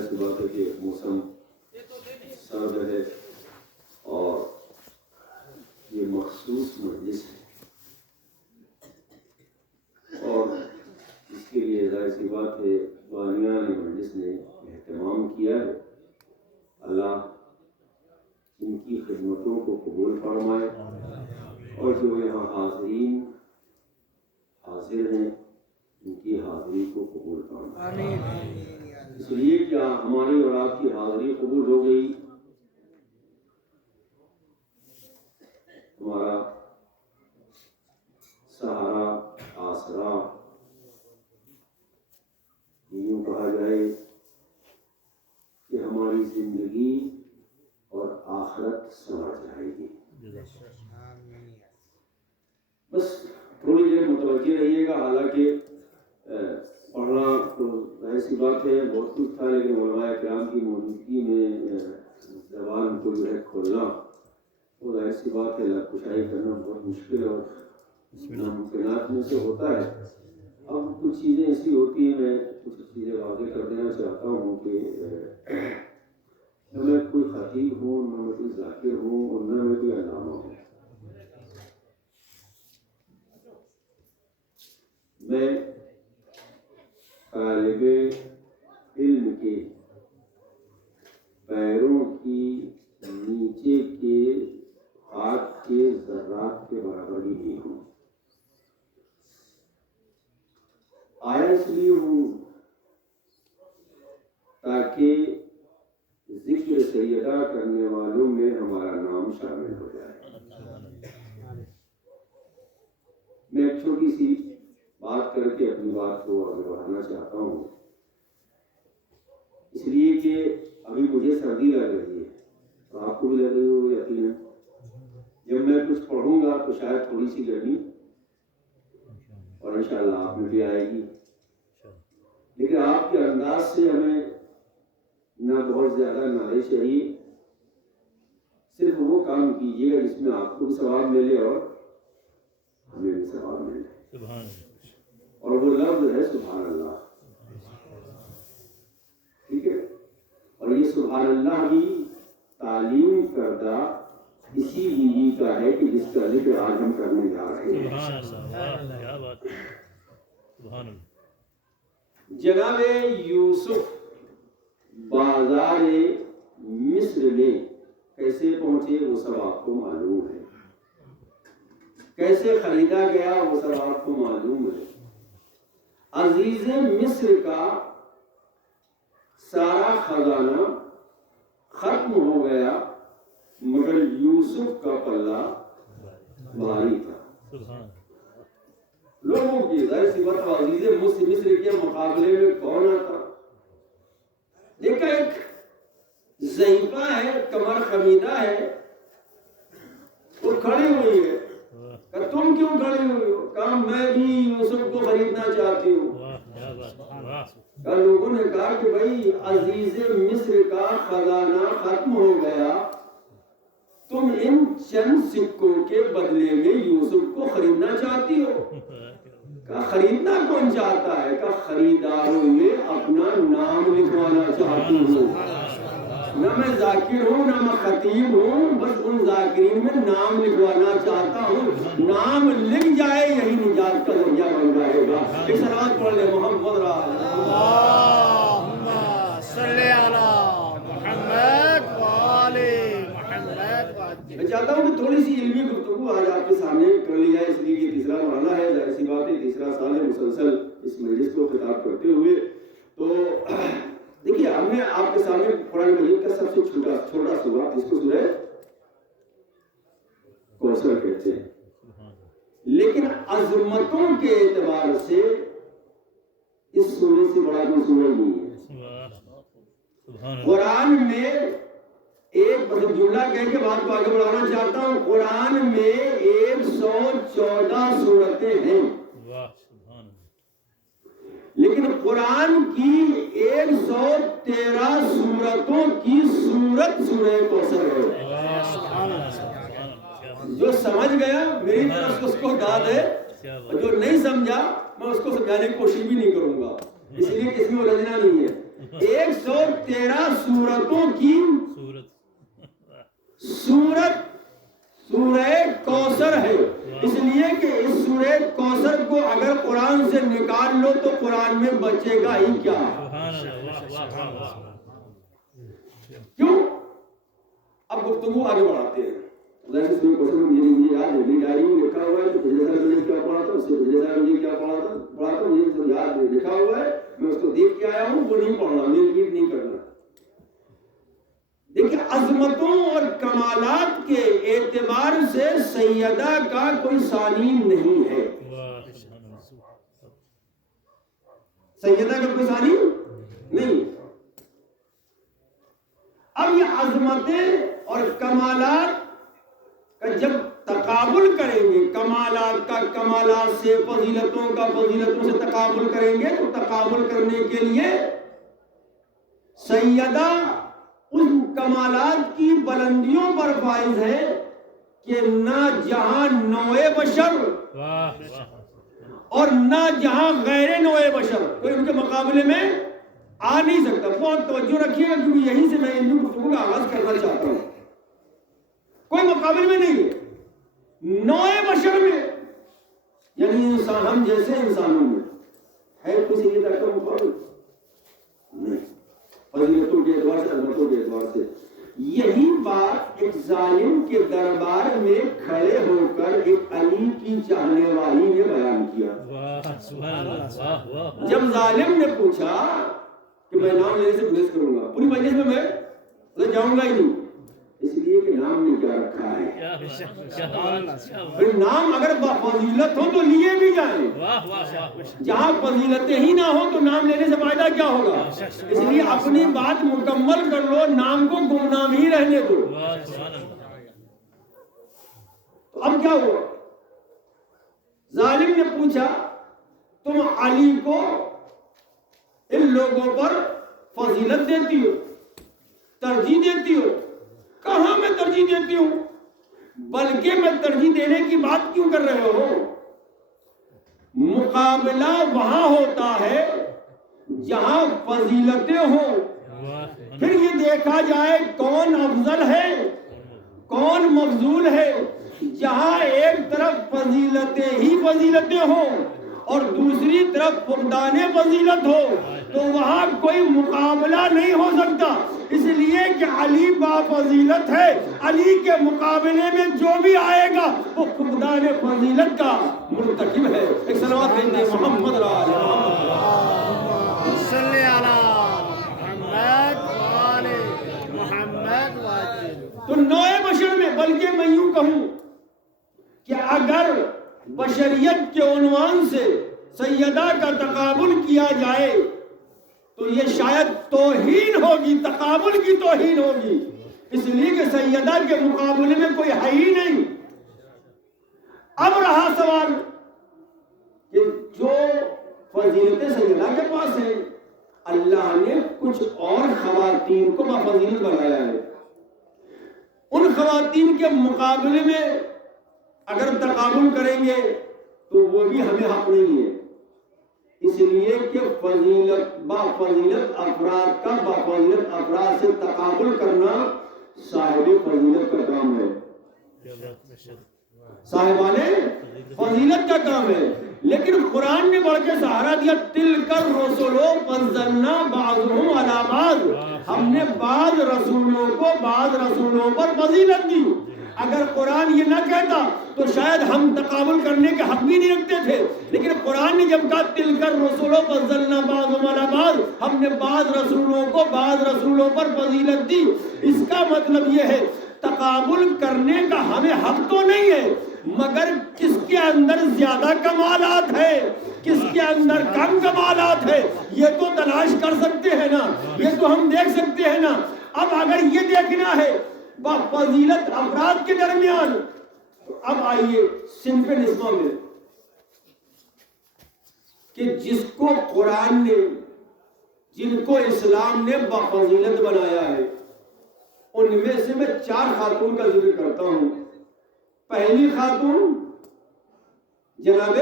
ظاہر سی بات ہے کہ موسم سرد ہے اور یہ مخصوص مجلس ہے اور اس کے لیے ظاہر سی بات ہے بانیان مجلس نے اہتمام کیا ہے. اللہ ان کی خدمتوں کو قبول فرمائے اور جو یہاں حاضرین حاضر ہیں ان کی حاضری کو قبول فرمائے. اس لیے کیا ہماری اور آپ کی حاضری قبول ہو گئی؟ ہمارا سہارا آسرا یوں کہا جائے کہ ہماری زندگی اور آخرت سنور جائے گی. بس تھوڑی دیر متوجہ رہیے گا. حالانکہ پڑھنا تو ظاہر سی بات ہے بہت کچھ تھا، لیکن علماء کرام کی موجودگی میں زبان کو جو ہے کھولنا وہ ظاہر سی بات ہے کشائی کرنا بہت مشکل اور ممکنات میں سے ہوتا ہے. اب کچھ چیزیں ایسی ہوتی ہیں، میں کچھ چیزیں واضح کر دینا چاہتا ہوں کہ نہ میں کوئی خطیب ہوں، نہ میں کوئی ذاکر ہوں اور نہ میں کوئی علامہ ہوں. میں طالب علم کے پیروں کی نیچے کے خاک کے ذرات کے برابر ہی نہیں ہوں. آیا اس لیے ہوں تاکہ ذکر سیدہ کرنے والوں میں ہمارا نام شامل ہو جائے. میں ایک چھوٹی سی بات کر کے اپنی بات کو آگے بڑھانا چاہتا ہوں، اس لیے کہ ابھی مجھے سردی لگ رہی ہے اور آپ کو بھی لگ رہی ہو یقیناً. جب میں کچھ پڑھوں گا تو شاید تھوڑی سی گرمی اور انشاءاللہ آپ میں بھی آئے گی، لیکن آپ کے انداز سے ہمیں نہ بہت زیادہ نالج چاہیے. صرف وہ کام کیجیے گا جس میں آپ کو بھی ثواب ملے اور ہمیں بھی ثواب ملے. اور وہ لفظ ہے سبحان اللہ. ٹھیک ہے؟ اور یہ سبحان اللہ بھی تعلیم کردہ اسی بیوی کا ہے کہ جس کا ذکر آج ہم کرنے جا رہے ہیں. جناب یوسف بازار مصر میں کیسے پہنچے وہ سب آپ کو معلوم ہے، کیسے خریدا گیا وہ سب آپ کو معلوم ہے. عزیز مصر کا سارا خزانہ ختم ہو گیا مگر یوسف کا پلہ بھاری تھا. لوگوں کی ظاہر سی بات عزیز مصر کے مقابلے میں کون آتا؟ دیکھا ایک ضعیفہ ہے، کمر خمیدہ ہے، وہ کھڑی ہوئی ہے. کہ تم کیوں کھڑی ہوئی ہو؟ کہا میں بھی یوسف کو خریدنا چاہتی ہوں. کہ لوگوں نے کہا کہ بھائی عزیز مصر کا خزانہ ختم ہو گیا، تم ان چند سکوں کے بدلے میں یوسف کو خریدنا چاہتی ہو. کہا خریدنا کون چاہتا ہے؟ کہا خریداروں میں اپنا نام لکھوانا چاہتی ہوں. نہ میں ذاکر ہوں نہ میں خطیب ہوں، بس ان ذاکرین میں نام لکھوانا چاہتا ہوں. نام لکھ جائے یہی نجات کا ذریعہ بن جائے گا. ایک صلوات پڑھ لے محمد اللہم صلی علی محمد وآلِ محمد. میں چاہتا ہوں کہ تھوڑی سی علمی گفتگو آج آپ کے سامنے کر لی جائے، اس لیے کہ تیسرا مرحلہ ہے. ظاہر سی بات ہے تیسرا سال ہے مسلسل اس مجلس کو خطاب کرتے ہوئے. تو دیکھیے ہم نے آپ کے سامنے قرآن مجید کا سب سے چھوٹا سورہ جس کو سورہ کوثر کہتے ہیں، لیکن عظمتوں کے اعتبار سے اس سورے سے بڑا کوئی سورہ نہیں ہے. قرآن میں ایک جملہ کہہ کے بات کو آگے بڑھانا چاہتا ہوں. قرآن میں 114 سورتیں ہیں، لیکن قرآن کی 113 سورتوں کی سورت سورہ کوثر ہے. جو سمجھ گیا میری طرف سے اس کو داد ہے، اور جو نہیں سمجھا میں اس کو سمجھانے کی کوشش بھی نہیں کروں گا، اس لیے کہ اس میں الجھنا نہیں ہے. 113 سورتوں کی سورت سورہ کوثر ہے، اس لیے کہ اس سورہ کوثر کو اگر قرآن سے نکال لو تو قرآن میں بچے گا ہی کیا؟ کیوں؟ اب گفتگو آگے بڑھاتے ہیں۔ مجھے یاد ہے، میری ڈائری میں لکھا ہوا ہے، تو پچھلے سال مجھے کیا پڑھا تھا، اس سے پچھلے سال مجھے کیا پڑھا تھا مجھے سب یاد ہے، لکھا ہوا ہے، میں اس کو دیکھ کے آیا ہوں، وہ نہیں پڑھنا، مجھے ریپیٹ نہیں کرنا۔ دیکھیں، عظمتوں اور کمالات کے اعتبار سے سیدہ کا کوئی ثانی نہیں ہے، سیدہ کا کوئی ثانی نہیں۔ اب یہ عظمتیں اور کمالات کا جب تقابل کریں گے، کمالات کا کمالات سے، فضیلتوں کا فضیلتوں سے تقابل کریں گے، تو تقابل کرنے کے لیے سیدہ ان کمالات کی بلندیوں پر فائز ہے کہ نہ جہاں نوع بشر اور نہ جہاں غیر نوع بشر کوئی ان کے مقابلے میں آ نہیں سکتا۔ بہت توجہ رکھیے گا، کیونکہ یہیں سے میں ان گفتگو کا آغاز کرنا چاہتا ہوں۔ کوئی مقابلے میں نہیں ہے نوع بشر میں، یعنی انسان ہم جیسے انسانوں میں ہے کسی کی طرح کا مقابل نہیں، فضیلتوں کے اعتبار سے، عظمتوں کے اعتبار سے۔ یہی بات ایک ظالم کے دربار میں کھڑے ہو کر ایک علی کی چاہنے والی نے بیان کیا۔ جب ظالم نے پوچھا کہ میں نام لینے سے گریز کروں گا، پوری مجلس میں میں جاؤں گا ہی نہیں، اس لیے کہ نام نے کیا رکھا ہے، پھر نام اگر فضیلت ہو تو لیے بھی جائیں، جہاں فضیلتیں ہی نہ ہو تو نام لینے سے فائدہ کیا ہوگا؟ اس لیے اپنی بات مکمل کر لو، نام کو گمنام ہی رہنے دو۔ تو اب کیا ہوا؟ ظالم نے پوچھا تم علی کو ان لوگوں پر فضیلت دیتی ہو، ترجیح دیتی ہو؟ کہاں میں ترجیح دیتی ہوں، بلکہ میں ترجیح دینے کی بات کیوں کر رہے ہو؟ مقابلہ وہاں ہوتا ہے جہاں فضیلتیں ہوں، پھر یہ دیکھا جائے کون افضل ہے کون مفضول ہے۔ جہاں ایک طرف فضیلتیں ہی فضیلتیں ہوں اور دوسری طرف فقدان فضیلت ہو تو وہاں کوئی مقابلہ نہیں ہو سکتا، اس لیے کہ علی با فضیلت ہے، علی کے مقابلے میں جو بھی آئے گا وہ فقدان فضیلت کا مرتکب ہے۔ ایک صلوات بھیجتے ہیں محمد صلی علی محمد وآل محمد وآل۔ تو نوع بشر میں، بلکہ میں یوں کہوں کہ اگر بشریت کے عنوان سے سیدہ کا تقابل کیا جائے تو یہ شاید توہین ہوگی، تقابل کی توہین ہوگی، اس لیے کہ سیدہ کے مقابلے میں کوئی ہے ہی نہیں۔ اب رہا سوال کہ جو فضیلتیں سیدہ کے پاس ہیں، اللہ نے کچھ اور خواتین کو بفضیلت بنایا ہے، ان خواتین کے مقابلے میں اگر تقابل کریں گے تو وہ بھی ہمیں حق نہیں ہے، اس لیے کہ فضیلت با فضیلت افراد کا با فضیلت افراد سے تقابل کرنا صاحب فضیلت کا کام ہے، صاحبان فضیلت کا کام ہے۔ لیکن قرآن نے بڑھ کے سہارا دیا، تلک الرسل فضلنا بعضهم علی بعض، ہم نے بعض رسولوں کو بعض رسولوں پر فضیلت دی۔ اگر قرآن یہ نہ کہتا تو شاید ہم تقابل کرنے کے حق بھی نہیں رکھتے تھے، لیکن قرآن نے جب کہا تلک الرسل فضلنا بعضهم علی بعض، ہم نے بعض رسولوں کو بعض رسولوں پر فضیلت دی، اس کا مطلب یہ ہے تقابل کرنے کا ہمیں حق تو نہیں ہے، مگر کس کے اندر زیادہ کمالات ہے کس کے اندر کم کمالات ہے یہ تو تلاش کر سکتے ہیں نا، یہ تو ہم دیکھ سکتے ہیں نا۔ اب اگر یہ دیکھنا ہے فضیلت افراد کے درمیان، اب آئیے صنف نسواں میں کہ جس کو قرآن نے، جن کو اسلام نے بفضیلت بنایا ہے، ان میں سے میں 4 خاتون کا ذکر کرتا ہوں۔ پہلی خاتون جناب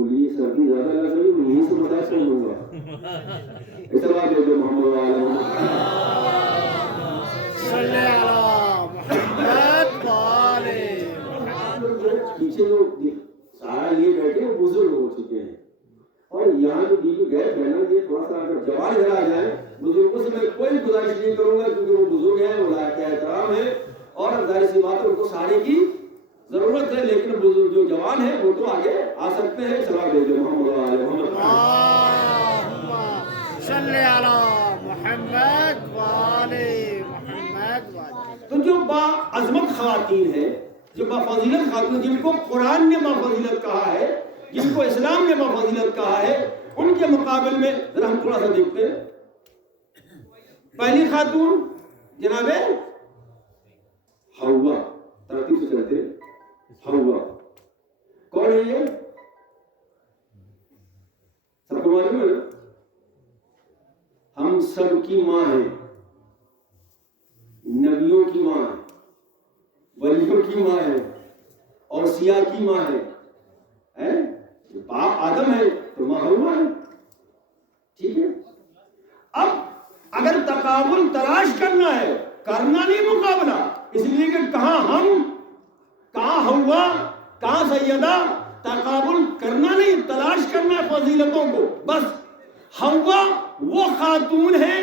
بولیے سردی زیادہ لگ رہی ہے یہیں سے مساج کر لوں گا. اس طرح دے دو محمد وعلیہ صلی علی محمد وعلے. پیچھے لوگ سارا لیے بیٹھے وہ بزرگ ہو چکے ہیں اور یہاں جو بیوی گئے بہنوں یہ تھوڑا سا اگر جوان گھر آ جائیں بزرگوں سے میں کوئی گزارش نہیں کروں گا کیونکہ وہ بزرگ ہیں وہ لائق احترام ہے اور ظاہر سی بات ہے ان کو سارے کی ضرورت ہے لیکن بزرگ جو جوان ہیں وہ تو آگے آ سکتے ہیں. سلام دے دو محمد وعلیہ محمد صلی علی محمد وعلے محمد وعلے. تو جو با عظمت خواتین ہیں جو با فضیلت خواتین جن کو قرآن نے با فضیلت کہا ہے جن کو اسلام نے با فضیلت کہا ہے ان کے مقابل میں ذرا ہم تھوڑا سا دیکھتے ہیں. پہلی خاتون جناب حوا ترتیب سے چلتے حوا کون ہے یہ سب کو معلوم ہے ہم سب کی ماں ہے نبیوں کی ماں ہے ولیوں کی ماں ہے اور سیاہ کی ماں ہے باپ آدم ہے تو ماں حوا ہے. ٹھیک ہے اب اگر تقابل تلاش کرنا ہے کرنا نہیں مقابلہ اس لیے کہ کہاں ہم کہاں حوا کہاں سیدہ تقابل کرنا نہیں تلاش کرنا ہے فضیلتوں کو. بس حوا وہ خاتون ہے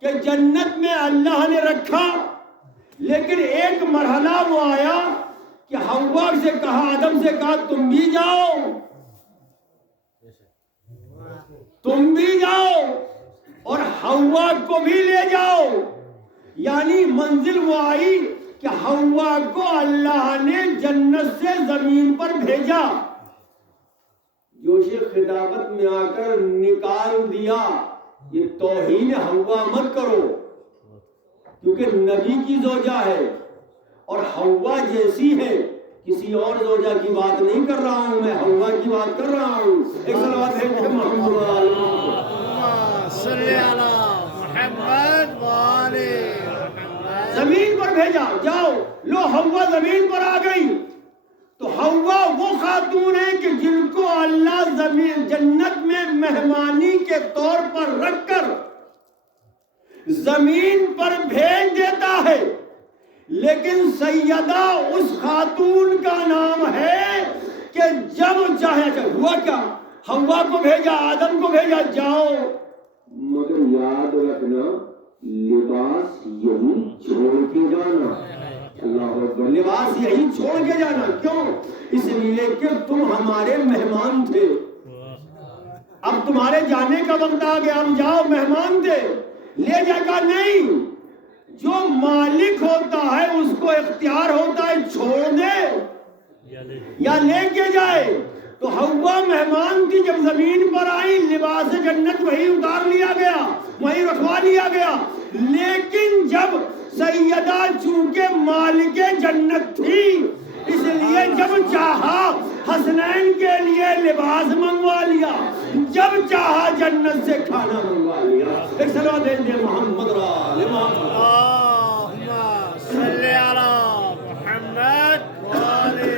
کہ جنت میں اللہ نے رکھا لیکن ایک مرحلہ وہ آیا کہ حوا سے کہا آدم سے کہا تم بھی جاؤ اور حوا کو بھی لے جاؤ. یعنی منزل وہ آئی کہ حوا کو اللہ نے جنت سے زمین پر بھیجا جوش خطابت میں آ کر نکال دیا یہ توہین حوا مت کرو کیونکہ نبی کی زوجہ ہے اور حوا جیسی ہے کسی اور زوجہ کی بات نہیں کر رہا ہوں میں حوا کی بات کر رہا ہوں. ایک صلوات ہے کہ محمد صلی علی محمد وعلے. زمین پر بھیجا جاؤ لو حوا زمین پر آ گئی. تو حوا وہ خاتون ہے کہ جن کو اللہ زمین جنت میں مہمانی کے طور پر رکھ کر زمین پر بھیج دیتا ہے لیکن سیدہ اس خاتون کا نام ہے کہ جب چاہے ہوا کیا حوا کو بھیجا آدم کو بھیجا جاؤ مگر یاد رکھنا لباس یہی چھوڑ کے جانا. اللہ اکبر. لباس یہی چھوڑ کے جانا کیوں اس لیے کہ تم ہمارے مہمان تھے اب تمہارے جانے کا وقت آ گیا ہم جاؤ مہمان تھے لے جائے گا نہیں. جو مالک ہوتا ہے اس کو اختیار ہوتا ہے چھوڑ دے یا لے کے جائے. تو حوا مہمان تھی جب زمین پر آئی لباس جنت وہی اتار لیا گیا وہی رکھوا لیا گیا لیکن جب سیدہ چونکہ مالک جنت تھی اس لیے جب چاہا حسنین کے لیے لباس منگوا لیا جب چاہا جنت سے کھانا منگوا لیا. ایک صلوات دے دیں محمد صلی علی محمد وعلے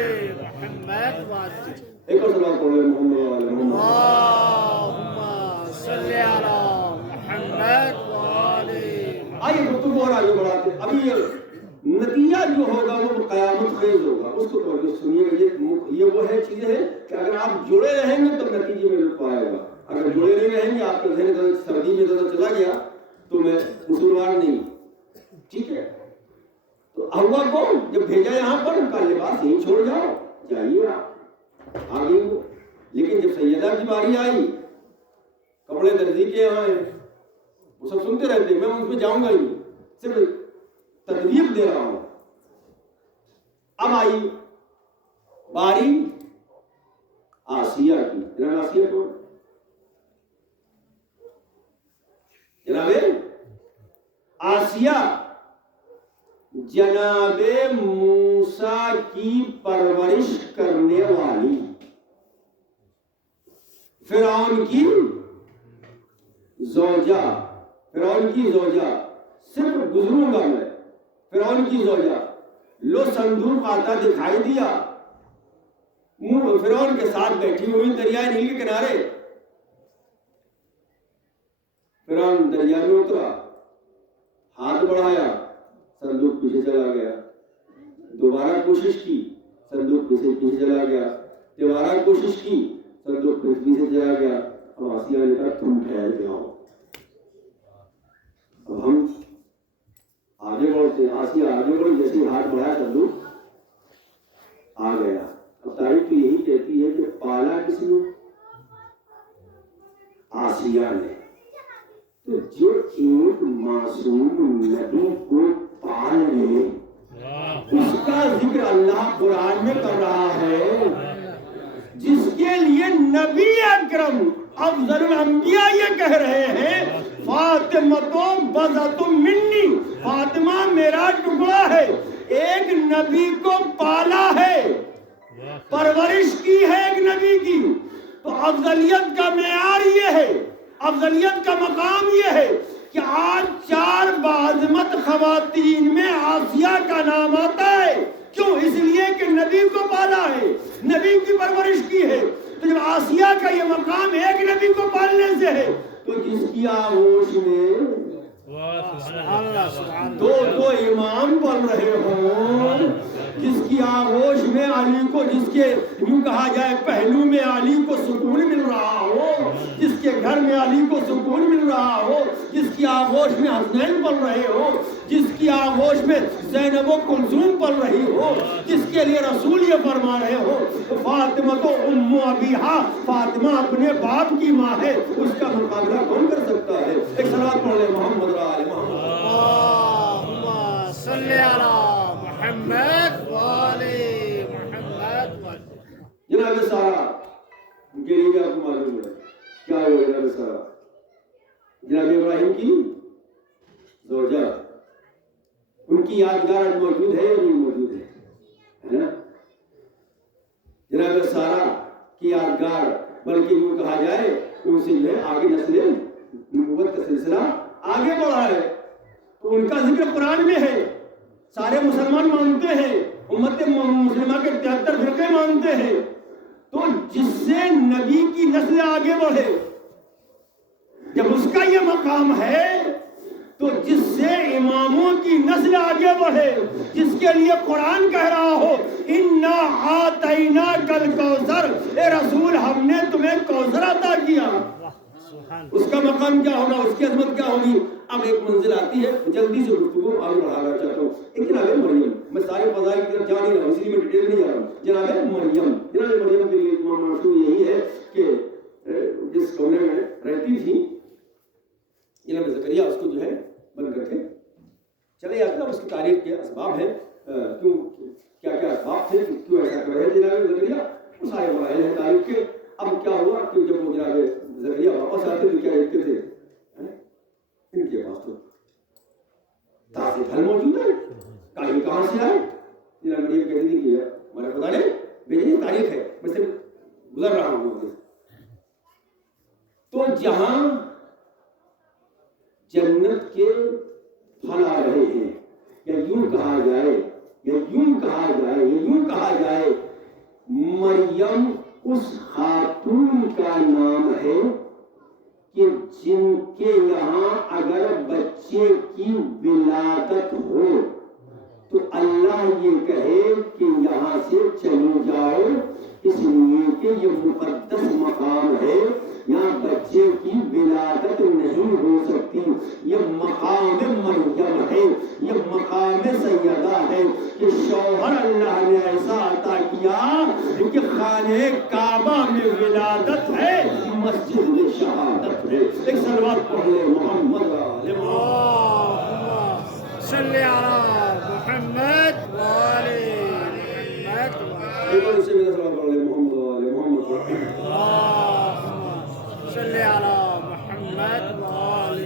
محمد وعلے. ایک اور صلوات پڑھ لیں محمد وعلے محمد صلی علی محمد وعلے. آئیے گفتگو اور آگے بڑھاتے ہیں. ابھی یہ نتیجہ جو ہوگا وہ قیامت خیز ہوگا اس کو توجہ سنیے گا. یہ وہ ہے چیزیں ہیں کہ اگر آپ جڑے رہیں گے تو نتیجے میں رک پائے گا. اگر جڑے نہیں رہیں گے آپ کا ذہن سردی میں زیادہ چلا گیا تو میں قصوروار نہیں. ٹھیک ہے تو حوا کو جب بھیجا یہاں پر ان کا لباس یہیں چھوڑ جاؤ جائیے آپ آگے ہو. لیکن جب سیدہ کی باری آئی کپڑے درزی کے یہاں ہیں وہ سب سنتے رہتے میں ان پہ جاؤں گا ہی صرف تدبیر دے رہا ہوں. اب آئی باری آسیہ کی. جناب آسیہ کون جناب آسیہ جناب موسیٰ کی پرورش کرنے والی فرعون کی زوجہ صرف گزروں گا میں فرعون کی زوجہ. لو صندوق آتا دکھائی دیا فرعون کے ساتھ بیٹھی ہوئی دریائے نیل کے کنارے. فرعون دریا میں اترا, ہاتھ بڑھایا, صندوق پیچھے چلا گیا. دوبارہ کوشش کی, صندوق پیچھے چلا گیا. دوبارہ کوشش کی, صندوق پیچھے چلا گیا. اب آسیہ نے کہا تم ٹھہر جاؤ, اب ہم آگے بڑھتے ہیں. آسیہ آگے بڑھی, جیسے ہاتھ بڑھایا صندوق آ گیا. اب تاریخ تو یہی کہتی ہے کہ پالا کس نے؟ آسیہ نے. تو جو ایک معصوم نبی کو پال لے, اس کا ذکر اللہ قرآن میں کر رہا ہے, جس کے لیے نبی اکرم افضل الانبیاء یہ کہہ رہے ہیں فاطمہ بضعۃ منی, فاطمہ میرا ٹکڑا ہے. ایک نبی کو پالا ہے, پرورش کی ہے ایک نبی کی. تو افضلیت کا معیار یہ ہے, افضلیت کا مقام یہ ہے کہ آج 4 باعظمت خواتین میں آسیہ کا نام آتا ہے. کیوں؟ اس لیے کہ نبی کو پالا ہے, نبی کی پرورش کی ہے. تو جب آسیہ کا یہ مقام ایک نبی کو پالنے سے ہے, تو جس کی آغوش میں دو امام پل رہے ہوں, جس کی آغوش میں علی کو, جس کے یوں کہا جائے پہلو میں علی کو سکون مل رہا ہو, جس کے گھر میں علی کو سکون مل رہا ہو, جس کی آغوش میں حسنین پل رہے ہو, جس کی آغوش میں زینب و کلثوم پل رہی ہو, جس کے لیے رسول یہ فرما رہے ہو فاطمہ تو ام ابیہا, فاطمہ اپنے باپ کی ماں ہے, اس کا مقابلہ کون کر سکتا ہے؟ ایک صلوات پڑھ لیں محمد آل محمد. اللہم صلی علی محمد وآل محمد. جناب سارا ان کے لیے آپ کو معلوم ہے کیا ہوا. جناب سارا جناب ابراہیم کی زوجہ, ان کی یادگار آج موجود ہے یا نہیں موجود ہے نا؟ جناب سارا کی یادگار, بلکہ یوں کہا جائے ان سے جو ہے آگے نسل نبوت کا سلسلہ آگے بڑھا ہے. تو ان کا ذکر قرآن میں ہے, سارے مسلمان مانتے ہیں, امت مسلمہ کے 73 فرقے مانتے ہیں. تو جس سے نبی کی نسل آگے بڑھے, جب اس کا یہ مقام ہے, تو جس سے اماموں کی نسل آگے بڑھے, جس کے لیے قرآن کہہ رہا ہو اِنَّا آتَيْنَاكَ الْكَوْثَرَ, اے رسول ہم نے تمہیں کوثر عطا کیا. اس کا مقام کیا ہوگا, اس کی عظمت کیا ہوگی. اب ایک منزل آتی ہے, جلدی سے گفتگو آگے بڑھانا چاہتا ہوں. ایک جناب مریم, میں سارے فضائل کی طرف جا نہیں رہا ہوں, اس لیے میں ڈیٹیل نہیں جا رہا ہوں. جناب مریم کے لیے اتمام مشہور یہی ہے کہ جس کمرے میں رہتی تھی جناب زکریا اس کو جو ہے بند کر کے چلے جاتے ہیں. اس کی تاریخ کے اسباب ہیں, کیوں کیا کیا اسباب تھے, کیوں ایسا کر رہے جناب زکریا, وہ سارے مراحل ہیں تاریخ کے. اب کیا ہوا کہ جب وہ جناب زکریا واپس آتے تو کیا دیکھتے تھے, ان کے پاس تو تازے پھل موجود ہے, کالی کہاں سے آئے. جناب مریم کہتی تھی کہ ہمارے خدا نے بھیجی تاریخ ہے, میں سے گزر رہا ہوں. تو جہاں جنت کے پھل آ رہے ہیں, یا یوں کہا جائے مریم اس خاتون کا نام ہے کہ جن کے یہاں اگر بچے کی ولادت ہو تو اللہ یہ کہے کہ یہاں سے چلے جاؤ, اس لیے کہ یہ مقدس مقام ہے, یہاں بچے کی ولادت نہیں ہو سکتی. یہ مقام مریم ہے, یہ مقام سیدہ ہے کہ شوہر اللہ نے ایسا عطا کیا کہ خانہ کعبہ میں ولادت ہے, مسجد میں شہادت ہے. ایک صلوات پڑھ لیں محمد صلی علی محمد وآل محمد. سے میرا صلوات پڑھ لیں محمد صلی علی محمد وآل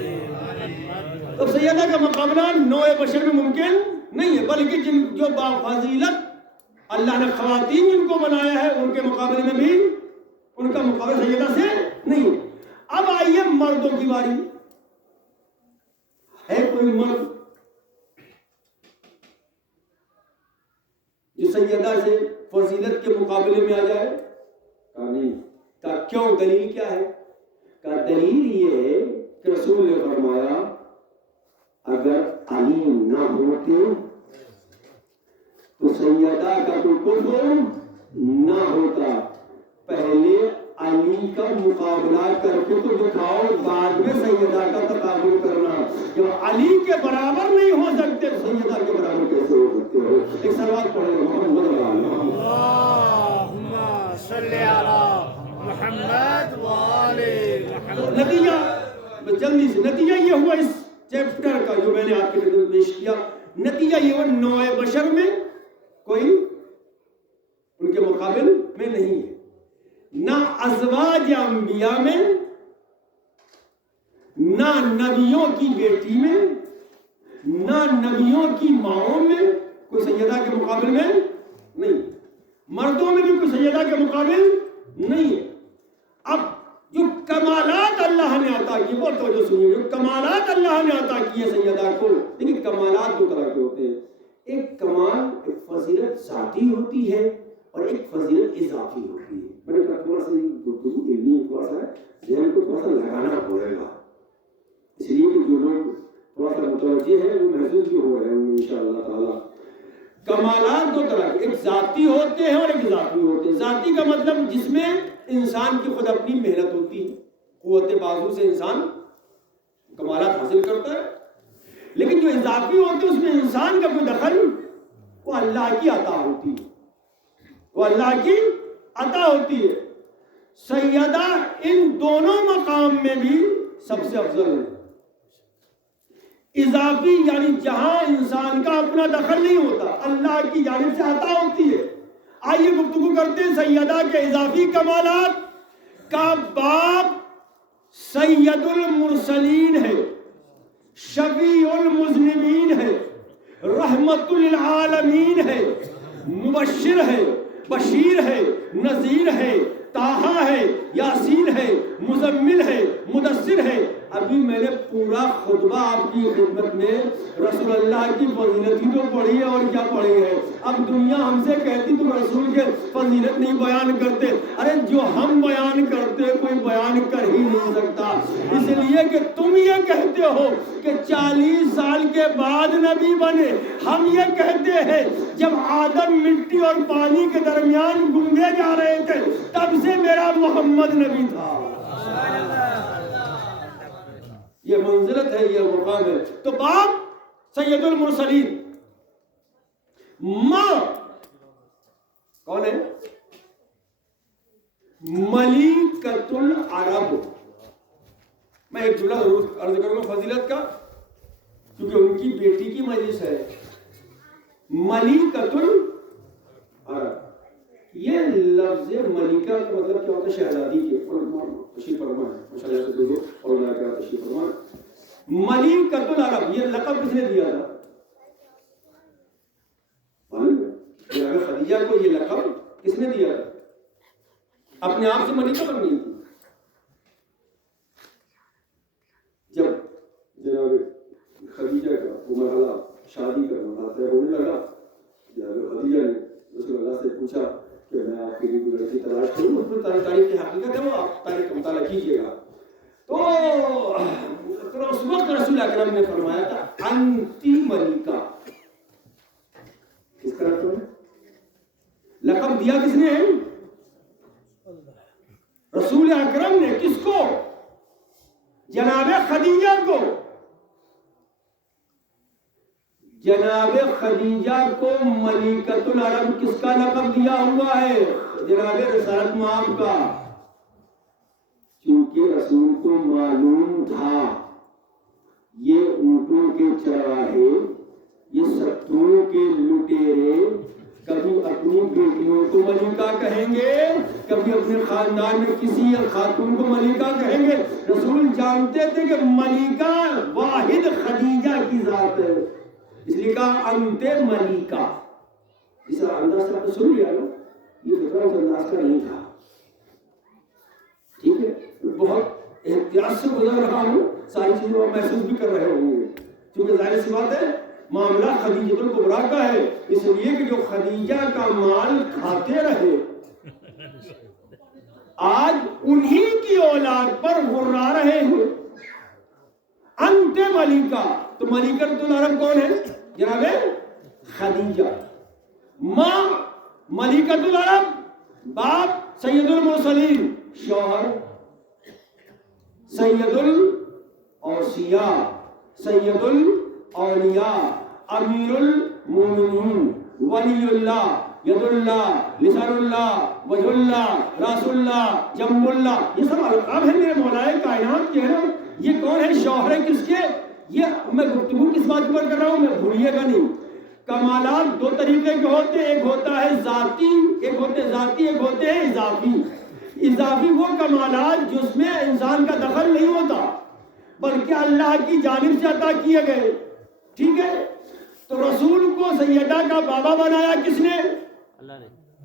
محمد. اب سیدہ کا مقابلہ نوع بشر میں ممکن نہیں ہے, بلکہ جن جو بافضیلت اللہ نے خواتین جن کو بنایا ہے ان کے مقابلے میں بھی ان کا مقابلہ سیدہ سے نہیں ہے. اب آئیے مردوں کی باری. ہے کوئی مرد جو سیدہ سے فضیلت کے مقابلے میں آ جائے؟ کہا نہیں۔ کہا کیوں؟ دلیل کیا ہے؟ کہا دلیل یہ ہے کہ رسول نے فرمایا اگر علی نہ ہوتے تو سیدہ کا کوئی کفر نہ ہوتا، پہلے علی کا مقابلہ کر کے تو دکھاؤ، بعد میں سیدہ کا تقابل کرنا۔ جب علی کے برابر نہیں ہو سکتے تو سیدہ کے برابر کیسے ہو سکتے ہو؟ ایک سوال پڑھیں محمد اللہم صلی علی محمد وآل محمد۔ نتیجہ جلدی سے، نتیجہ یہ ہوا اس چیپٹر کا جو میں نے آپ کے خدمت پیش کیا، نتیجہ یہ ہوا نوع بشر میں کوئی ان کے مقابل میں نہیں ہے، نہ ازواج انبیاء میں، نہ نبیوں کی بیٹی میں، نہ نبیوں کی ماؤں میں کوئی سیدہ کے مقابل میں نہیں، مردوں میں بھی کوئی سیدہ کے مقابل نہیں ہے۔ اب جو کمالات اللہ نے عطا کی، بہت توجہ سنیے، جو کمالات اللہ نے عطا کی ہے سیدہ کو، لیکن کمالات دو طرح کے ہوتے ہیں، ایک کمال ایک فضیلت ذاتی ہوتی ہے اور ایک فضیلت اضافی ہوتی ہے۔ میں نے کہا تھوڑا سا گفتگو علمی تھوڑا سا ذہن کو تھوڑا سا لگانا پڑے گا، اس لیے کہ جو لوگ تھوڑا سا متوجہ ہیں وہ محسوس بھی ہو رہے ہوں گے انشاءاللہ تعالی۔ کمالات دو طرح کے، ایک ذاتی ہوتے ہیں اور ایک اضافی ہوتے ہیں۔ ذاتی کا مطلب جس میں انسان کی خود اپنی محنت ہوتی ہے، قوت بازو سے انسان کمالات حاصل کرتا ہے، لیکن جو اضافی ہوتے ہیں اس میں انسان کا کوئی دخل، وہ اللہ کی عطا ہوتی ہے، وہ اللہ کی عطا ہوتی ہے۔ سیدہ ان دونوں مقام میں بھی سب سے افضل ہے۔ اضافی یعنی جہاں انسان کا اپنا دخل نہیں ہوتا، اللہ کی جانب سے عطا ہوتی ہے۔ آئیے گفتگو کرتے ہیں سیدہ کے اضافی کمالات کا۔ باب سید المرسلین ہے، شفیع المذنبین ہے، رحمت للعالمین ہے، مبشر ہے، بشیر ہے، نذیر ہے، طٰہٰ ہے، یاسین ہے، مزمل ہے، مدثر ہے۔ ابھی میں نے پورا خطبہ آپ کی خدمت میں رسول اللہ کی فضیلت ہی تو پڑھی ہے، اور کیا پڑھی ہے؟ اب دنیا ہم سے کہتی تم رسول کے فضیلت نہیں بیان کرتے۔ ارے جو ہم بیان کرتے کوئی بیان کر ہی نہیں سکتا، اس لیے کہ تم یہ کہتے ہو کہ 40 سال کے بعد نبی بنے، ہم یہ کہتے ہیں جب آدم مٹی اور پانی کے درمیان گونگے جا رہے تھے تب سے میرا محمد نبی تھا۔ یہ منزلت ہے، یہ مقام ہے۔ تو باپ سید المرسلین، ماں کون ہے؟ ملیکۃ العرب۔ میں ایک جملہ ضرور عرض کروں گا فضیلت کا، کیونکہ ان کی بیٹی کی مجلس ہے۔ ملیکۃ العرب، یہ لفظ ملکہ کا مطلب کیا ہوتا ہے؟ شہزادی کے۔ تشریف فرما ہے ماشاءاللہ سے دو اور اللہ کا تشریف فرما۔ ملیکۃ العرب یہ لقب کس نے دیا تھا؟ معلوم ہے؟ خدیجہ کو یہ لقب کس نے دیا تھا؟ اپنے آپ سے ملکہ بن گئی تھی۔ جب جناب خدیجہ کا وہ مرحلہ شادی کا مرحلہ طے ہونے لگا، جناب خدیجہ نے رسول اللہ سے پوچھا کہ میں آپ کے لیے کوئی لڑکی تلاش کروں، اس میں تاریخ کی حقیقت ہے، وہ آپ تاریخ کا مطالعہ کیجیے گا۔ تو اس وقت رسول اکرم نے فرمایا تھا انتی ملکہ۔ کس طرح سے لقب دیا کس نے؟ رسول اکرم نے۔ کس کو؟ جناب خدیجہ کو۔ جناب خدیجہ کو ملیکۃ العرب کس کا لقب دیا ہوا ہے؟ جناب رسالت مآب کا۔ چونکہ رسول کو معلوم تھا یہ اونٹوں کے چراغے، یہ ستروں کے لٹیرے کبھی اپنی بیٹیوں کو ملکہ کہیں گے، کبھی اپنے خاندان میں کسی خاتون کو ملکہ کہیں گے۔ رسول جانتے تھے کہ ملکہ واحد خدیجہ کی ذات ہے، اس لیے کہا انت ملکہ۔ اس انداز سے آپ نے سن لیا نا، یہ فطرہ اس انداز کا نہیں تھا، ٹھیک ہے؟ بہت احتیاط سے گزر رہا ہوں، ساری چیزیں آپ محسوس بھی کر رہے ہوں گے، کیونکہ ظاہر سی بات ہے معاملہ خدیجہ الکبریٰ کا ہے، اس لیے کہ جو خدیجہ کا مال کھاتے رہے آج انہی کی اولاد پر غرا رہے ہیں۔ انت ملکہ، تو ملکۃ العرب کون ہے؟ جناب خدیجہ۔ ماں ملکۃ العرب، باپ سید المرسلین، شوہر سید الاوصیاء، سید الاولیاء، امیر المومنین، ولی اللہ، ید اللہ، لسان اللہ، وجہ اللہ، راس اللہ، جنب اللہ، یہ سب القاب ہیں میرے مولا کائنات کے ہیں۔ یہ کون ہے؟ شوہر ہے کس کے؟ یہ میں گفتگو کس بات پر کر رہا ہوں، میں بھولیے گا نہیں۔ کمالات دو طریقے کے ہوتے ہیں، ایک ہوتا ہے ذاتی، ایک ہوتے ہیں اضافی۔ اضافی وہ کمالات جس میں انسان کا دخل نہیں ہوتا بلکہ اللہ کی جانب سے عطا کیے گئے، ٹھیک ہے؟ تو رسول کو سیدہ کا بابا بنایا کس نے؟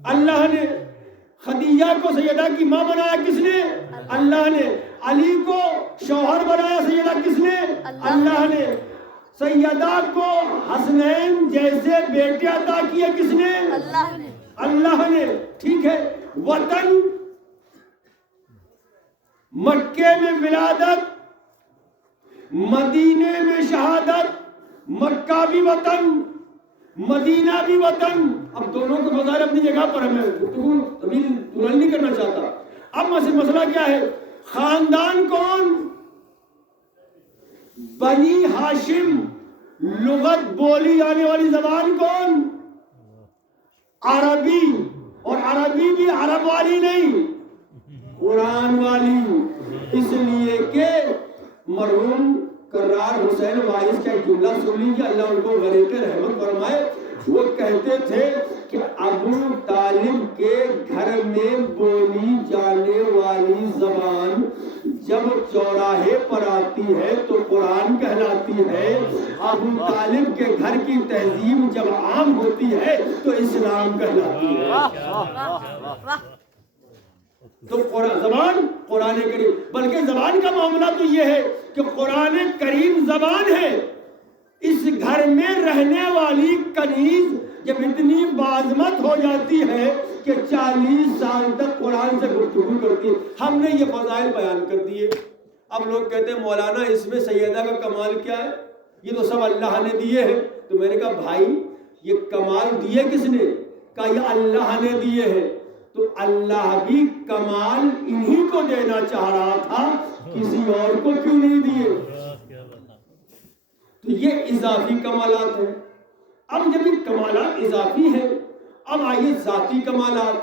اللہ نے۔ خدیجہ کو سیدہ کی ماں بنایا کس نے؟ اللہ نے۔ علی کو شوہر بنایا سیدہ کس نے؟ اللہ نے۔ سیدہ کو حسنین جیسے بیٹے عطا کیے کس نے؟ اللہ نے۔ اللہ نے، ٹھیک ہے؟ وطن، مکے میں ولادت، مدینے میں شہادت، مکہ بھی وطن، مدینہ بھی وطن۔ اب دونوں کو بظاہر اپنی جگہ پر ہے، میں گفتگو طویل نہیں کرنا چاہتا۔ اب مسئلہ کیا ہے؟ خاندان کون؟ بنی ہاشم۔ لغت بولی جانے والی زبان کون؟ عربی، اور عربی بھی عرب والی نہیں، قرآن والی۔ اس لیے کہ مرحوم کرار حسین وائس کا ایک جملہ سن لیجیے، اللہ ان کو غریق رحمت فرمائے۔ وہ کہتے تھے کہ ابو طالب کے گھر میں بولی جانے والی زبان جب چوراہے پر آتی ہے تو قرآن کہلاتی ہے، ابو طالب کے گھر کی تہذیب جب عام ہوتی ہے تو اسلام کہلاتی ہے۔ تو زبان قرآن کریم، بلکہ زبان کا معاملہ تو یہ ہے کہ قرآن کریم زبان ہے۔ اس گھر میں رہنے والی کنیز جب اتنی باعظمت ہو جاتی ہے کہ 40 سال تک قرآن سے گفتگو کرتی ہے۔ ہم نے یہ فضائل بیان کر دیے، اب لوگ کہتے ہیں مولانا اس میں سیدہ کا کمال کیا ہے؟ یہ تو سب اللہ نے دیے ہیں۔ تو میں نے کہا بھائی یہ کمال دیے کس نے؟ کہا یہ اللہ نے دیے ہیں۔ تو اللہ بھی کمال انہی کو دینا چاہ رہا تھا، کسی اور کو کیوں نہیں دیے؟ تو یہ اضافی کمالات ہیں۔ اب جب یہ کمالات اضافی ہیں، اب آئیے ذاتی کمالات۔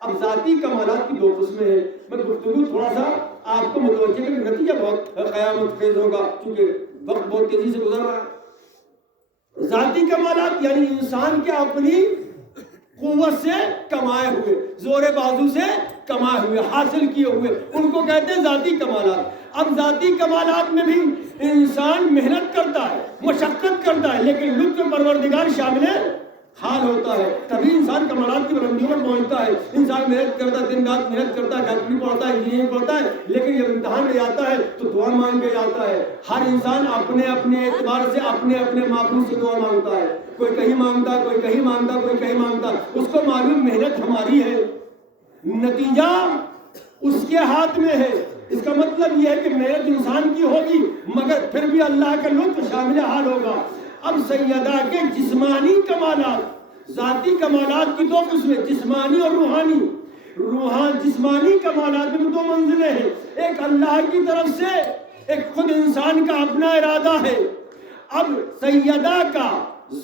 اب ذاتی کمالات کی دو قسمیں ہیں، میں گفتگو تھوڑا سا آپ کو متوجہ کریں، نتیجہ بہت قیامت خیز ہوگا چونکہ وقت بہت تیزی سے گزر رہا ہے۔ ذاتی کمالات یعنی انسان کے اپنی قوت سے کمائے ہوئے، زور بازو سے کمائے ہوئے، حاصل کیے ہوئے، ان کو کہتے ہیں ذاتی کمالات۔ اب ذاتی کمالات میں بھی انسان محنت کرتا ہے، مشقت کرتا ہے، لیکن لطف پروردگار شامل حال ہوتا ہے، تبھی انسان کمالات کی بلندیوں پر پہنچتا ہے۔ انسان محنت کرتا ہے، دن رات محنت کرتا ہے، ڈاکٹری پڑھتا ہے، انجینئرنگ پڑھتا ہے، لیکن جب امتحان میں آتا ہے تو دعا مانگ کے جاتا ہے۔ ہر انسان اپنے اپنے اعتبار سے اپنے اپنے معبود سے دعا مانگتا ہے، کوئی کہیں مانگتا، کوئی کہیں مانگتا، کوئی کہیں مانگتا۔ اس کو معلوم محنت ہماری ہے، نتیجہ اس کے ہاتھ میں ہے۔ اس کا مطلب یہ ہے کہ محنت انسان کی ہوگی مگر پھر بھی اللہ کا لطف شامل حال ہوگا۔ اب سیدہ کے جسمانی کمالات، ذاتی کمالات کی دو قسمیں، جسمانی اور روحانی۔ جسمانی کمالات میں دو منزلیں ہیں، ایک اللہ کی طرف سے، ایک خود انسان کا اپنا ارادہ ہے۔ اب سیدہ کا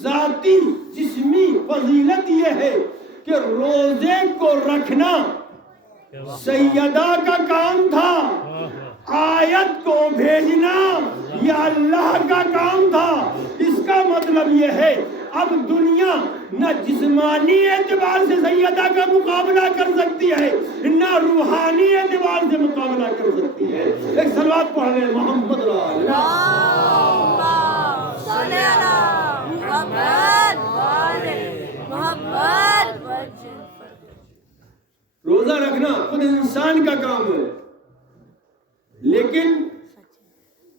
ذاتی جسمی فضیلت یہ ہے کہ روزے کو رکھنا سیدہ کا کام تھا، آیت کو بھیجنا یہ اللہ کا کام تھا۔ اس کا مطلب یہ ہے اب دنیا نہ جسمانی اعتبار سے سیدہ کا مقابلہ کر سکتی ہے، نہ روحانی اعتبار سے مقابلہ کر سکتی ہے۔ ایک صلوات پڑھ لیں محمد روزہ رکھنا خود انسان کا کام ہے، لیکن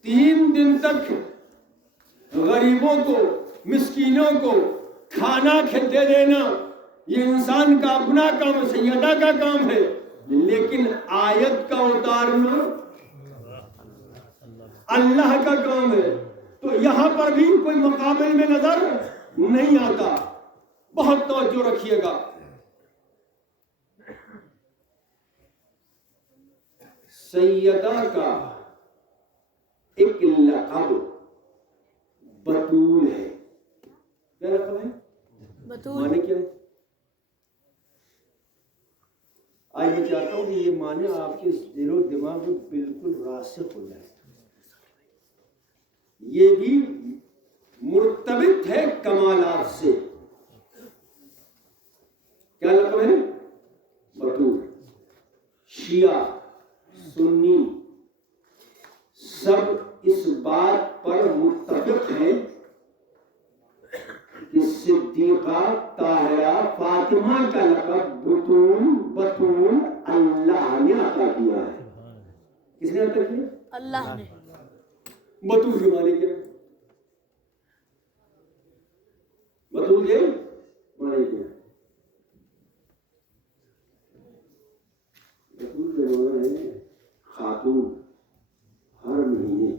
3 دن تک غریبوں کو، مسکینوں کو کھانا دے دینا یہ انسان کا اپنا کام ہے، سیدہ کا کام ہے، لیکن آیت کا اتارنا اللہ کا کام ہے۔ تو یہاں پر بھی کوئی مقابل میں نظر نہیں آتا، بہت توجہ رکھیے گا۔ سیدہ کا ایک لقب بطول ہے۔ کیا لقب ہے؟ بطول معنی کیا ہے؟ آج میں چاہتا ہوں کہ یہ معنی آپ کے دل و دماغ میں بالکل راسخ ہو جائے۔ یہ بھی مرتبط ہے کمالات سے۔ کیا لقب ہے؟ بطول۔ شیعہ سنی سب اس بات پر متفق ہیں کہ صدیقہ طاہرہ فاطمہ کا لقب بطول اللہ نے عطا کیا ہے۔ کس نے عطا کیا؟ اللہ نے۔ بطول کے معنی کیا؟ بطول کے معنی کیا؟ بطول کے معنی ہے خاتون۔ ہر مہینے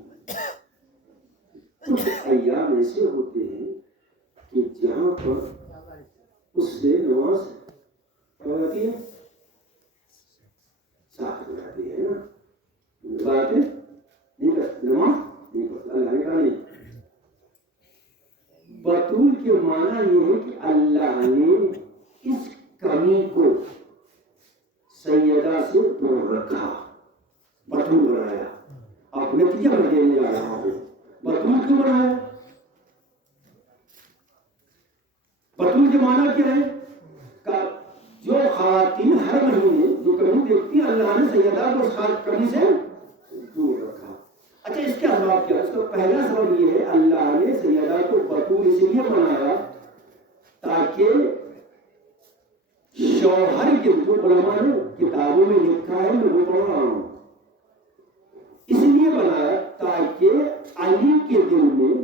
کچھ ایام ایسے ہوتے ہیں کہ جہاں پر اس سے نماز پڑھاتی ہے، ساتھ پڑھاتی ہے نا، باتیں نہیں کرتی، نماز نہیں پڑھتی، اللہ نے کہا نہیں۔ بطول کے معنی یہ ہے کہ اللہ نے اس کمی کو سیدہ سے دور رکھا، بطول بنایا۔ آپ نتیجہ میں دینے جا رہا ہوں، بطول کیوں بنایا؟ بطول کے معنی کیا ہے؟ کہ جو خواتین ہر مہینے جو کمی دیکھتی ہیں، اللہ نے سیدہ کو اس کمی سے دور رکھا۔ اچھا، اس کے اسباب کیا؟ اس کا پہلا سبب یہ ہے اللہ نے سیدہ کو بطول اس لیے بنایا تاکہ شوہر کے، جو علماء نے کتابوں میں لکھا ہے میں وہ پڑھ رہا ہوں، اس لیے بنایا تاکہ علی کے دل میں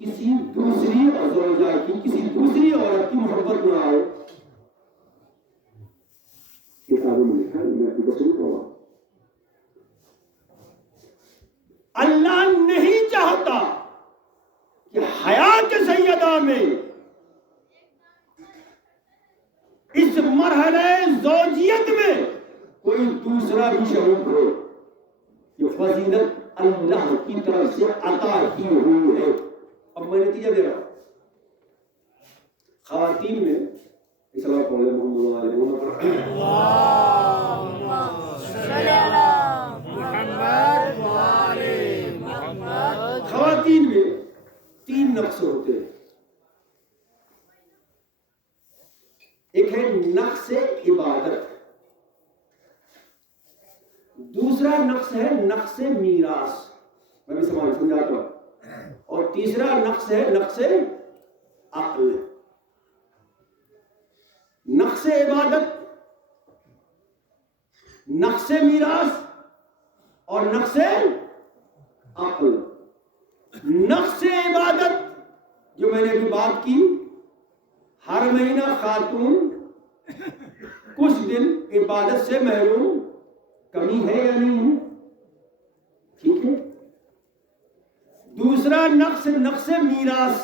کسی دوسری زوجہ کی، کسی دوسری عورت کی محبت نہ آئے۔ کتابوں میں لکھا ہے، میں آپ کو سن رہا ہوں۔ اللہ نہیں چاہتا کہ حیات سیدہ میں اس مرحلہ زوجیت میں کوئی دوسرا بھی شریک ہو۔ یہ فضیلت اللہ کی طرف سے عطا کی ہوئی ہے۔ اب میں نتیجہ دے رہا ہوں، خواتین میں اسلام پڑھے محمد علیہ محمد۔ خواتین میں 3 نقص ہوتے ہیں۔ ایک ہے نقص عبادت، دوسرا نقص ہے نقص میراث، میں بھی سمجھاتا ہوں، اور تیسرا نقص ہے نقص عقل۔ نقص عبادت، نقص میراث اور نقص عقل۔ نقص عبادت جو میں نے ابھی بات کی، ہر مہینہ خاتون کچھ دن عبادت سے محروم، کمی ہے یا نہیں ہے؟ ٹھیک ہے۔ دوسرا نقص نقص میراث،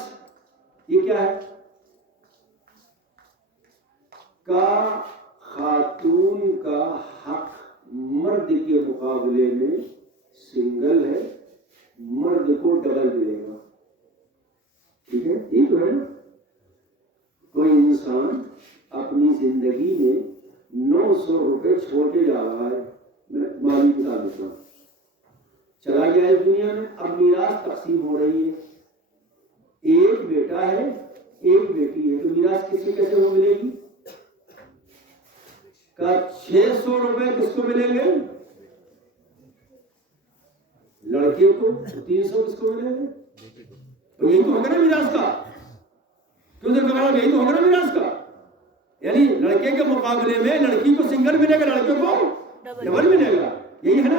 یہ کیا ہے؟ کا خاتون کا حق مرد کے مقابلے میں سنگل ہے، مرد کو ڈبل ملے گا۔ ٹھیک ہے، یہ تو ہے نا۔ کوئی انسان اپنی زندگی میں 900 روپے چھوڑ کے جا رہا ہے، میں مالی مثال دیتا ہوں، چلا گیا اس دنیا میں، اب میراث تقسیم ہو رہی ہے، ایک بیٹا ہے ایک بیٹی ہے، تو میراث کس سے کیسے وہ ملے گی؟ کا 600 روپے کس کو ملیں گے؟ لڑکے کو۔ 300 کس کو ملیں گے؟ تو یہی تو ہوگا نا میراث کا، کیوں سے کہا یہی تو ہوگا نا میراث کا، یعنی لڑکے کے مقابلے میں لڑکی کو سنگل ملے گا، لڑکے کو ڈبل ملے گا، یہی ہے نا۔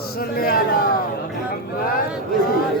صلی علی محمد و آل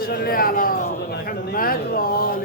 صلی علی محمد و آل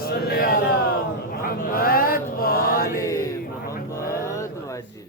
صلی علی محمد و آل محمد و عجل۔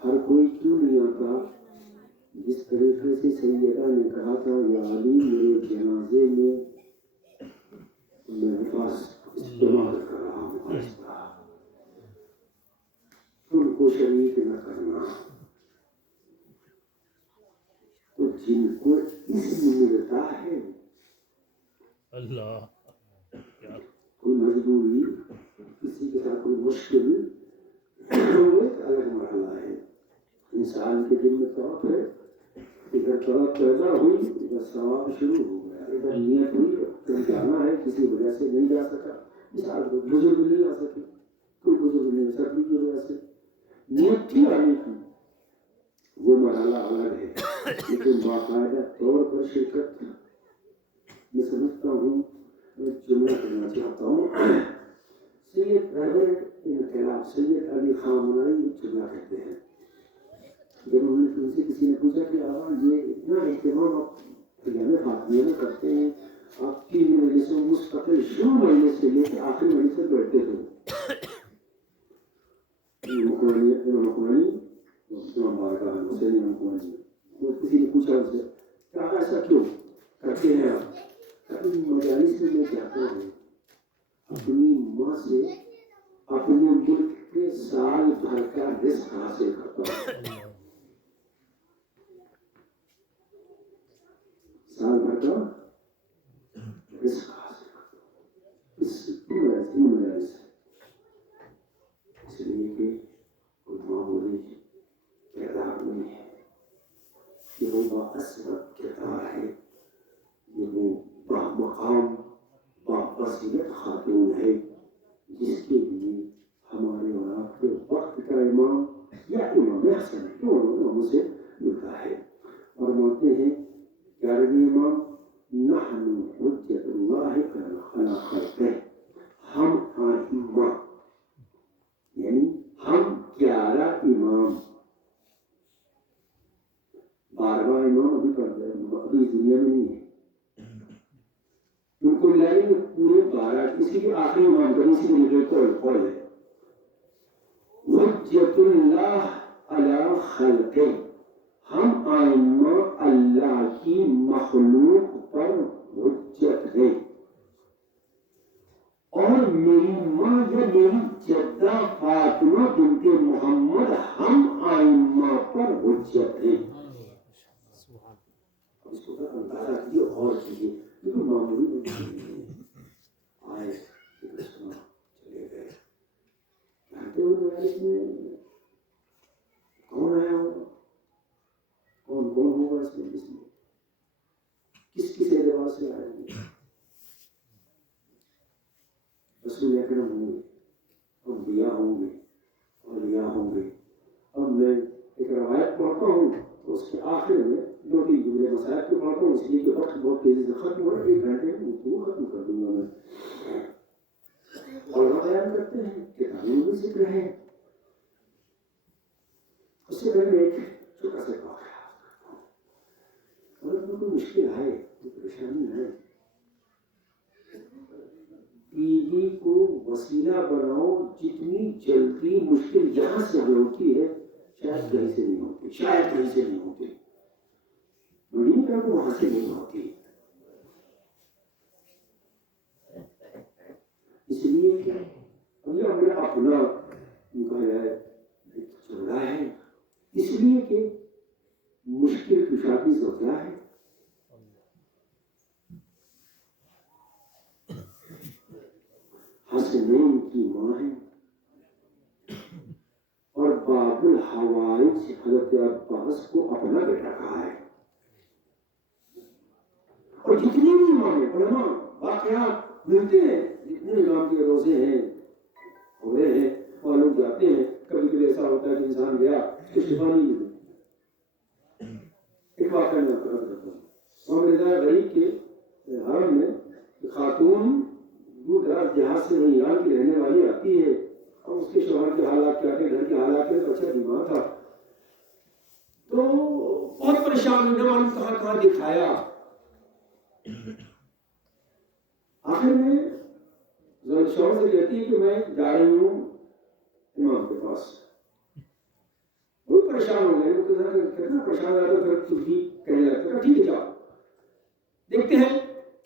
ہر کوئی کیوں نہیں آتا؟ جس طریقے سے سیدہ نے کہا تھا یا علی میرے جنازے میں میرے پاس استعمال کر رہا ہوں آہستہ، ان کو شریک نہ کرنا۔ تو جن کو اذن ملتا ہے، اللہ کوئی مجبوری، کسی کے ساتھ کوئی مشکل، وہ ایک الگ مرحلہ ہے۔ انسان کے دل میں طرف ہے، ادھر طرف پیدا ہوئی، ادھر ثواب شروع ہو گیا، ادھر نیت ہوئی کہیں جانا ہے، کسی وجہ سے نہیں جا سکا، مثال کو بزرگ نہیں آ سکے، کوئی بزرگ نہیں آ سکتی کی وجہ سے نیت تھی آنے کی، وہ مرحلہ الگ ہے۔ لیکن باقاعدہ طور پر شرکت، میں سمجھتا ہوں، میں جملہ کرنا چاہتا ہوں، سید رہبر انقلاب سید علی خامنہئی ایک جملہ کہتے ہیں، جب انہوں نے ان سے کسی نے پوچھا کہ آپ یہ اتنا اہتمام آپ ایام فاطمیہ میں کرتے ہیں، آپ 3 مجلسوں مستقل شروع مہینے سے لے کے آخری مہینے سے بیٹھتے تھے، امام مقمانی امام بارگاہ حسین امام مقمانی، وہ کسی نے پوچھا ان سے کہ ایسا کیوں کرتے ہیں آپ؟ اپنی مجالس میں جاتا ہوں، اپنی ماں سے اپنے ملک کے سال بھر کا رزق حاصل کرتا ہوں، سال بھر کا رزق حاصل کرتا ہوں، اس مجالس سے، اس لیے کہ کوئی معمولی کردار نہیں ہے، یہ وہ باعثرت کردار ہے، یہ وہ مقام بافضیلت خاتون ہے جس کے لیے ہمارے اور آپ کے وقت کا امام یا امام حسن دونوں اماموں سے ملتا ہے، اور مانتے ہیں 11ویں امام نحن حجت اللہ علی خلقہ، ہم ائمہ یعنی ہم 11 امام، 12واں امام ابھی دنیا میں نہیں ہے، ان کو لائن میں پورے 12، اسی کے آخری امام کا اسی میں قول ہے حجت اللہ علی خلقہ، ہم ائمہ اللہ کی مخلوق پر حجت ہے، اور میری ماں یا میری جدہ فاطمہ بنت محمد ہم ائمہ پر حجت ہے۔ اس کو اندازہ کیجیے، غور کیجیے، کیونکہ معمولی نہیں آئے چلے گئے، جانتے ہو مجالس میں کون آیا ہوگا، کون ہوگا اس مجلس میں، کس اعتبار سے آئے گے؟ رسول اکرم ہوں گے، انبیاء ہوں گے، اولیاء ہوں گے۔ اب میں ایک روایت پڑھتا ہوں تو اس کے آخر میں 2-3 جملے مسائل کو پڑھتا ہوں، اس لیے کہ وقت بہت تیزی سے ختم ہو رہا ہے، 1 گھنٹے میں گفتگو ختم کر دوں گا میں۔ علماء بیان کرتے ہیں، کتابوں میں ذکر ہے، اس سے پہلے ایک چھوٹا سا واقعہ کرتا ہوں، اگر کوئی مشکل آئے، کوئی پریشانی آئے، بیوی کو وسیلہ بناؤ، جتنی جلدی مشکل یہاں سے حل ہوتی ہے شاید کہیں سے نہیں ہوتی، شاید کہیں سے نہیں ہوتی، بڑی طرح وہاں سے نہیں ہوتی، اس لیے کہ اللہ میرا اپنا ان کا ہے چل رہا ہے، اس لیے کہ مشکل کشادی زوجہ ہے، حسنین کی ماں ہے، اور باب الحوائج حضرت عباس کو اپنا بیٹا کہا ہے، اور جتنے بھی امام علماء واقعات ملتے ہیں، جتنے امام کے روزے ہیں ہو رہے ہیں، اور لوگ جاتے ہیں، کبھی کبھی ایسا ہوتا ہے کہ انسان گیا تو شفا نہیں ملی۔ ایک واقعہ میں آپ کو بتاتا ہوں، محمد رضا غریب کے حرم میں خاتون دور دراز جہاز سے وہیں ایران کی رہنے والی آتی ہے، اور اس کے شوہر کے حالات کیا تھے، گھر کے حالات کے، بچہ بیمار تھا، تو بہت پریشان ہونے معلوم کہاں کہاں دکھایا، آخر میں شوہر سے کہتی ہے کہ میں جا رہی ہوں امام کے پاس. وہ پریشان ہو گئے, کتنا پریشان ہو گیا, پھر کچھ بھی کہنے لگتا ہے ٹھیک ہے جاؤ دیکھتے ہیں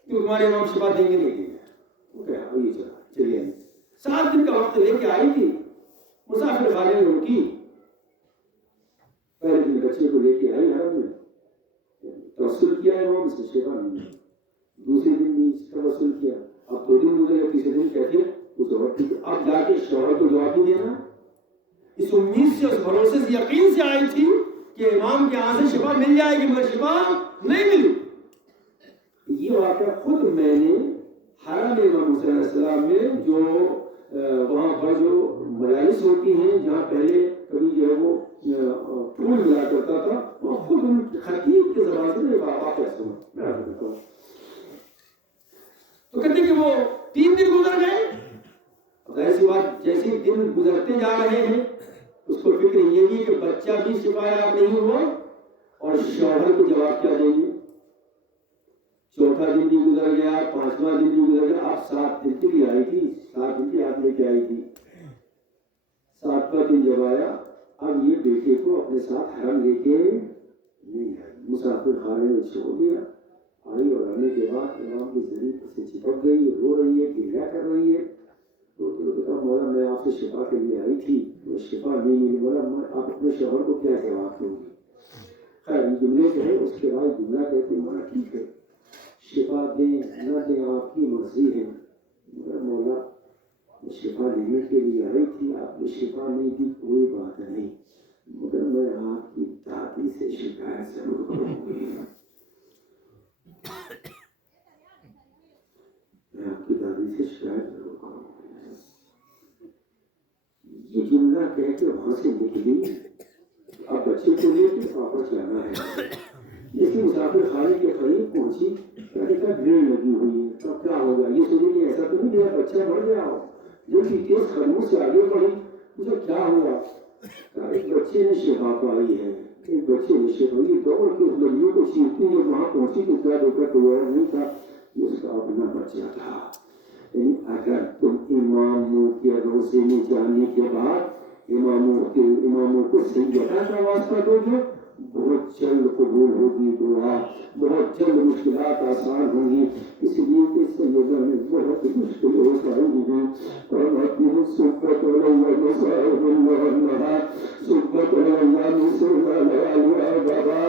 کہ تمہارے امام شفا دیں گے نہیں دیں گے. وہ کہا آئیے چلیے. 7 دن کا وقت لے کے آئی تھی, مسافر خانے میں رکی. پہلے دن بچے کو لے کے آئی حرم میں, توسل کیا امام سے, شفا نہیں ملی. دوسرے دن بھی توسل کیا. اب 2 دن گزر گئے, تیسرے دن کہتے ہیں وہ جواب ٹھیک ہے. اب جا کے شوہر کو جواب بھی دینا. اس امید سے, اس بھروسے سے, یقین سے آئی تھی کہ امام کے یہاں سے شفا مل جائے گی, مگر شفا نہیں ملی. یہ واقعہ خود میں نے حرم امام حسین علیہ السلام میں, جو وہاں پر جو مجالس ہوتی ہیں جہاں پہلے کبھی جو ہے وہ پھول ملا کرتا تھا, وہ خود ان خطیب کے زبان سے واقعہ سنا. میں آپ کو بتاؤں تو کہتے کہ وہ 3 دن گزر گئے. ایسی بات جیسے دن گزرتے جا رہے ہیں اس کو فکر یہ بھی کہ بچہ بھی شفا یاب نہیں ہوا اور شوہر کو جواب کیا دیں گے. 4تھا دن بھی گزر گیا, 5واں دن بھی گزر گیا. آپ 7 دن کے لیے آئی تھی, 7 دن کی آپ لے کے آئی تھی. 7واں دن جب آیا, اب یہ بیٹے کو اپنے ساتھ حرم لے کے نہیں آئی, مسافر خانے میں چھوڑ دیا. آئی اور آنے کے بعد امام کی زمین سے چپک گئی, رو رہی ہے, گریہ کر رہی ہے. تو کہا مولا میں آپ سے شفا کے لیے آئی تھی, وہ شفا نہیں ملی. مولا آپ اپنے شوہر کو کیا جواب دوں گی؟ خیر جملے جو ہے اس کے بعد جملہ کہتے مولا ٹھیک ہے شفا دیں نہ دیں آپ کی مرضی ہے, مگر مولا شفا لینے کے لیے آئی تھی, آپ نے شفا نہیں دی کوئی بات نہیں, مگر میں آپ کی دادی سے شکایت ضرور کروں گی. میں آپ کی دادی سے شکایت ضرور کروں گی. یہ جملہ کہہ کے وہاں سے نکلی. اب بچے کو لے کے واپس جانا ہے. جیسے مسافر خانے کے قریب پہنچی, دیکھا بھیڑ لگی ہوئی ہے. تب کیا ہوگا, یہ سوچے کہ ایسا تو نہیں میرا بچہ بڑھ گیا ہو. جو کہ تیز قدموں سے آگے بڑھی, مجھے کیا ہوا؟ ایک بچے نے شفا پائی ہے, ایک بچے نے شفا. یہ دوڑ کے اس لڑیوں کو چیرتی ہے, وہاں پہنچی تو کیا دیکھا کوئی اور نہیں تھا, یہ اس کا اپنا بچہ تھا. یعنی اگر تم اماموں کے روزے میں جانے کے بعد اماموں کو سیدہ کا واسطہ دو گے, بہت جلد قبول ہوگی دعا, بہت جلد مشکلات آسان ہوں گی. اس لیے کہ سیدہ میں بہت مشکل ہو جائے گی. فرماتی ہوں سبت اللہ صاحب اللہ سبت اللہ صلی اللہ بابا,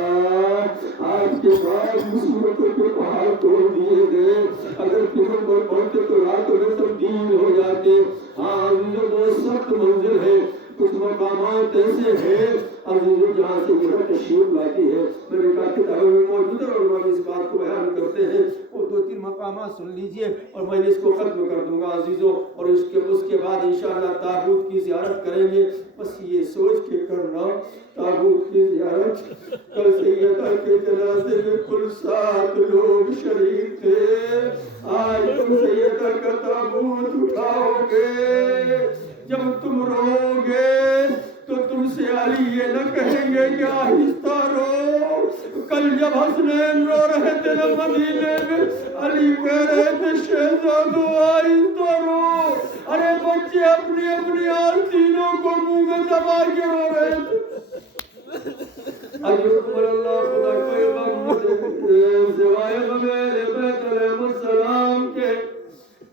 آج کے بعد مصیبتوں کے پہاڑ توڑ دیے گئے. اگر پیغمبر پر پڑھتے تو راتوں میں تبدیل ہو جاتے. ہاں یہ بہت سخت منزل ہے. کچھ مقامات ایسے ہیں عزیزوں جہاں سے یہ تشریف لاتی ہے. میں نے کہا کتابوں میں موجود ہے اور اس بات کو بیان کرتے ہیں. وہ 2-3 مقامات سن لیجئے اور میں اس کو ختم کر دوں گا عزیزوں, اور اس کے بعد انشاءاللہ تابوت کی زیارت کریں گے. بس یہ سوچ کے کرنا تابوت کی زیارت. کل سیدہ کے جنازے میں کل 7 لوگ شریک تھے. آج تم سیدہ کا تابوت اٹھاؤ گے, جب تم رو گے تو تم سے علی یہ نہ کہیں گے کہ آہستہ رو. کل جب حسنین رو رہے تھے نا مدینے میں, علی کہہ رہے تھے شہزادو آہستہ رو. ارے بچے اپنی اپنی آستینوں کو منہ میں دبا کے رو رہے تھے. اجرکم اللہ, خدا کوئی غم سوائے غمیر بیت علیہ السلام کے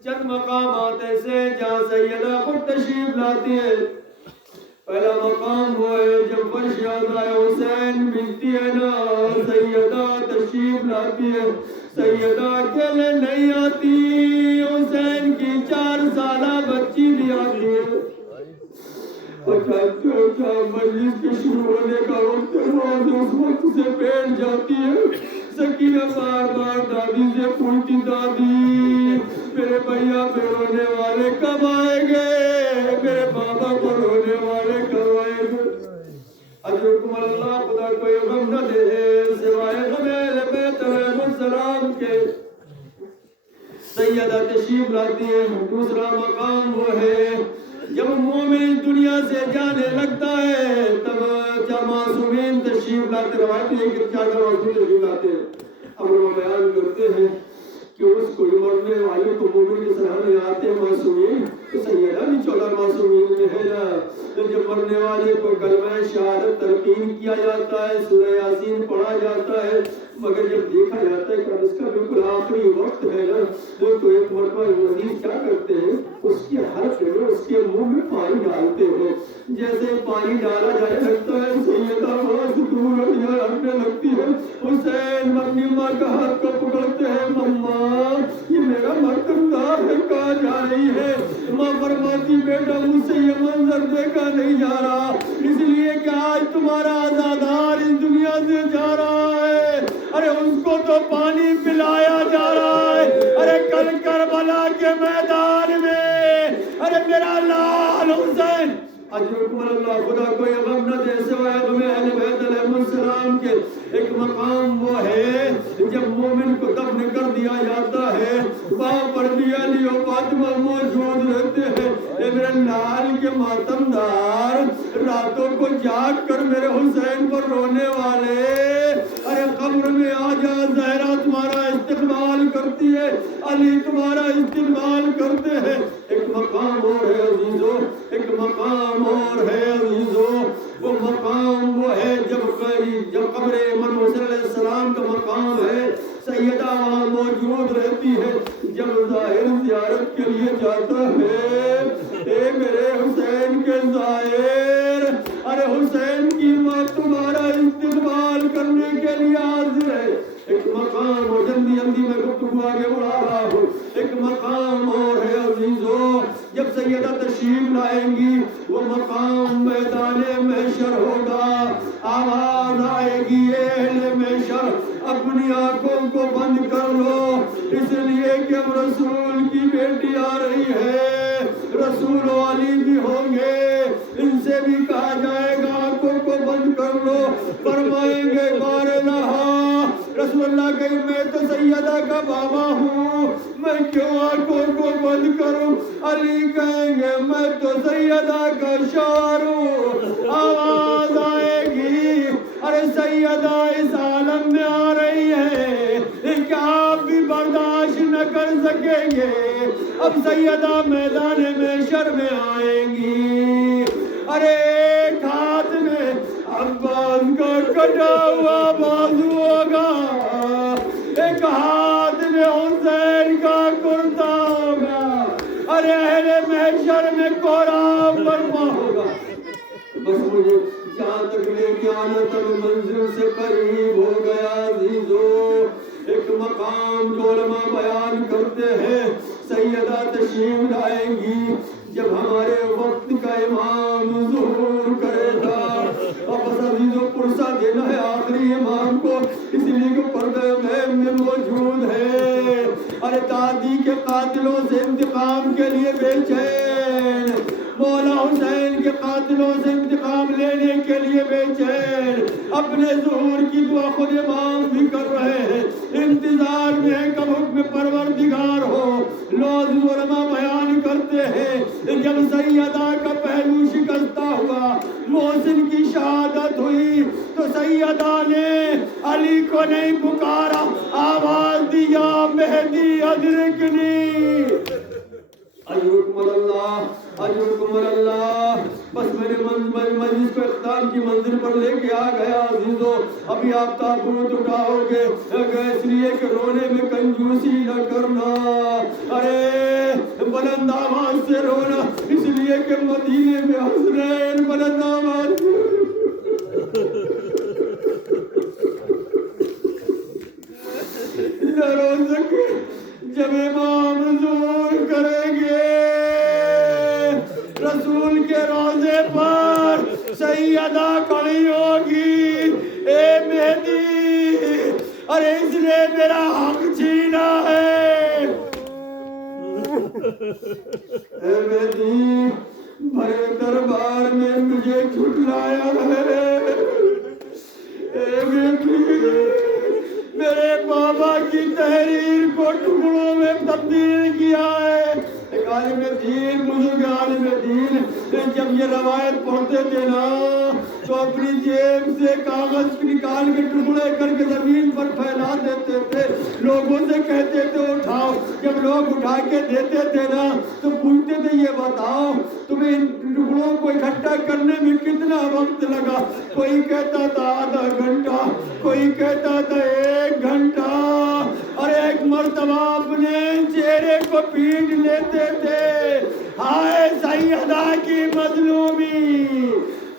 چند مقامات ایسے جہاں سیدہ خود تشریف لاتی ہے. پہلا مقام وہ ہے جب فرشادہ حسین ملتی ہے نا, سیدہ تشریف لاتی ہے. سیدہ اکیلے نہیں آتی, حسین کی 4 سالہ بچی بھی آتی ہے. مجلس کے شروع ہونے کا وقت اس وقت سے بیٹھ جاتی ہے. سکینہ بار بار دادی سے پوچھتی, دادی میرے بھیا پہ رونے والے کب آئیں گے, میرے بابا پر رونے والے کب آئیں گے. اجرکم اللہ, خدا کوئی غم نہ دے سوائے غمیر بیت علیہ السلام کے. سیدہ تشریف لاتی ہے. دوسرا مقام وہ ہے جب مومن دنیا سے جانے لگتا ہے تب معصومین تشریف لاتے. روایت ہے کہ 4 معصومین تشریف لاتے ہیں. اب وہ بیان کرتے ہیں کہ اس کوئی مرنے والے کو مومن کے سرانے آتے ہیں معصومین, تو سیدہ بھی 14 معصومین میں ہے نا. مرنے والے کو کلمہ شہادت تلقین کیا جاتا ہے، سورہ یاسین پڑھا جاتا ہے، مگر جب دیکھا جاتا ہے کہ اس کا بالکل آخری وقت ہے نا، تو ایک مرتبہ عزیز کیا کرتے ہیں، اس کے حلق میں اس کے منہ میں پانی ڈالتے ہیں، جیسے پانی ڈالا جائے لگتا ہے سیدہ وہاں سے دور ہٹنے لگتی ہے، حسین اپنی ماں کا ہاتھ کو پکڑتے ہیں، ماں یہ میرا مرتبدار ہے، کہاں جا رہی ہے؟ ماں فرماتی بیٹا مجھ سے یہ منظر دیکھا نہیں جا رہا، اس لیے کہ آج تمہارا آزادار اس دنیا سے جا رہا ہے، ارے اس کو تو پانی پلایا جا رہا ہے، ارے کل کربلا کے میدان میں ارے میرا لال حسین اجرکم اللہ، خدا کو یہ غم نہ دے سوائے غم اہل بیت علیہ السلام کے۔ ایک مقام وہ ہے جب مومن کو دفن کر دیا جاتا ہے، وہاں پر بھی علی و فاطمہ موجود رہتے ہیں، اے میرے لال کے ماتمدار راتوں کو جاگ کر میرے حسین پر رونے والے، ارے قبر میں آ جا، زہرا تمہارا استقبال کرتی ہے، علی تمہارا استقبال کرتے ہیں۔ ایک مقام اور ہے عزیزو، ایک مقام اور ہے عزیزو، وہ مقام وہ ہے جب قبر امام حسین علیہ السلام کا مقام ہے، سیدہ وہاں موجود رہتی ہے، جب ظاہر زیارت کے لیے جاتا ہے، اے میرے حسین کے ظاہر، ارے حسین کی ماں تمہارا استقبال کرنے کے لیے حاضر ہے۔ ایک مقام اور جلدی جلدی میں گفتگو آگے بڑھا رہا ہوں، ایک مقام اور ہے عزیزو، جب سیدہ تشریف لائیں گی وہ مقام میدان محشر ہوگا، آواز آئے گی اہل محشر اپنی آنکھوں کو بند کر لو، اس لیے کہ اب رسول کی بیٹی آ رہی ہے، رسول والی بھی ہوں گے، ان سے بھی کہا جائے گا آنکھوں کو بند کر لو، فرمائیں گے بار لہا، رسول اللہ کہیں میں تو سیدہ کا بابا ہوں، میں کیوں آنکھوں کو بند کروں؟ علی کہیں گے میں تو سیدہ کا شوہر ہوں، آواز آئے گی ارے سیدہ اس عالم میں آ رہی ہے کہ آپ بھی برداشت نہ کر سکیں گے، اب سیدہ میدان محشر میں آئیں گی، ارے ایک ہاتھ میں عباس کا کٹا ہوا بازو ہوگا، ایک ہاتھ میں حسین کا کرتا ہوگا، ارے اہل محشر میں کوہرام برپا ہوگا۔ بس مجھے جہاں تک لے کے آنا تب منزل سے قریب ہو گیا عزیزو، ایک مقام جو علماء بیان کرتے ہیں، سیدہ تشریف لائیں گی جب ہمارے وقت کا امام ظہور کرے گا، اور بس عزیزو پرسہ دینا ہے آخری امام کو، اس لیے کہ پردہ غیب میں موجود ہے، ارے دادی کے قاتلوں سے انتقام کے لیے بے چین، مولا حسین کے قاتلوں سے انتقام لینے کے لیے بے چین، اپنے ظہور کی دعا خود امام بھی کر رہے ہیں، انتظار میں ہے کب حکم پروردگار ہو۔ لوگ علماء بیان کرتے ہیں جب سیدہ کا پہلو شکستہ ہوا، محسن کی شہادت ہوئی تو سیدہ نے علی کو نہیں پکارا، آواز دی یا مہدی ادرکنی، اجرکم اللہ، اجرکم اللہ۔ بس میرے مجلس کو اختتام کی منزل پر لے کے آ گیا عزیزو، ابھی آپ تابوت اٹھاؤ گے، اس لیے کہ رونے میں کنجوسی نہ کرنا، ارے بلند آواز سے رونا، اس لیے کہ مدینے میں حسنین بلند آواز سے نہ رو سکے، جب امام ظہور کریں گے رسول کے روضے پر سیدہ کھڑی ہوگی، اے مہدی ارے اس نے میرا حق چھینا ہے، اے مہدی بھرے دربار میں مجھے جھٹلایا ہے، اے مہدی میرے بابا کی تحریر کو ٹکڑوں میں تبدیل کیا ہے۔ ایک عالم دین، بزرگ عالم دین جب یہ روایت پڑھتے تھے نا تو اپنی جیب سے کاغذ نکال کے ٹکڑے کر کے زمین پر پھیلا دیتے تھے، لوگوں سے کہتے تھے جب لوگ اٹھا کے دیتے تھے نا تو پوچھتے تھے یہ بتاؤ تمہیں ان ٹکڑوں کو اکٹھا کرنے میں کتنا وقت لگا؟ کوئی کہتا تھا آدھا گھنٹہ، کوئی کہتا تھا 1 گھنٹہ، اور ایک مرتبہ اپنے چہرے کو پیٹ لیتے تھے۔ ہائے سیدہ کی مظلومی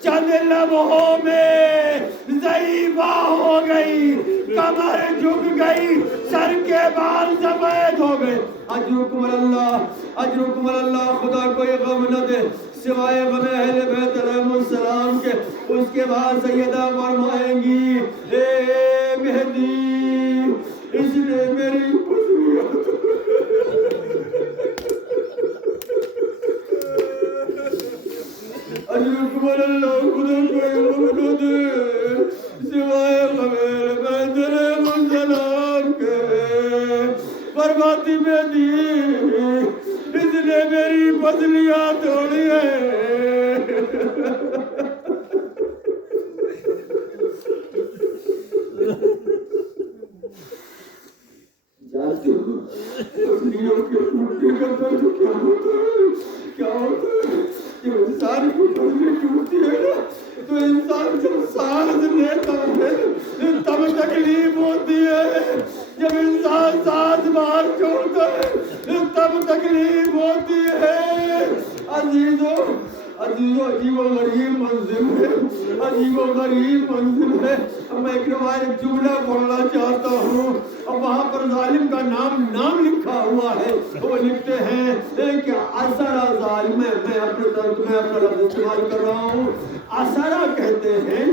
چند لمحوں میں ضعیفہ ہو گئی، کمر جھک گئی، سر کے بال سفید ہو گئے۔ اجرکم اللہ، اجرکم اللہ، خدا کوئی غم نہ دے سوائے غم اہل بیت علیہ السلام کے۔ اس کے بعد سیدہ فرمائیں گی اے مہدی، اس نے میری اجرکم اللہ، خدا کوئی غم نہ دے سوائے غم اہل بیت علیہ السلام کے۔ فرماتی مہدی، اس نے میری پسلیاں توڑی ہے۔ جانتے ہو پسلیوں کے ٹوٹنے کا درد کیا ہوتا ہے؟ کیا ہوتا ہے؟ جب انسان کی پسلی ٹوٹتی ہے نا تو انسان جب سانس لیتا ہے تب تکلیف ہوتی ہے، جب انسان سانس باہر چھوڑتا ہے تب تکلیف ہوتی ہے۔ عزیزو، عزیزو، عجیب و غریب منزل ہے، عجیب و غریب منزل ہے۔ اب میں ایک روایت جملہ پڑھنا چاہتا ہوں، اور وہاں پر ظالم کا نام لکھا ہوا ہے۔ وہ لکھتے ہیں کہ اسرا ظالم، میں اپنے طرف میں اپنا لفظ استعمال کر رہا ہوں، اسرا کہتے ہیں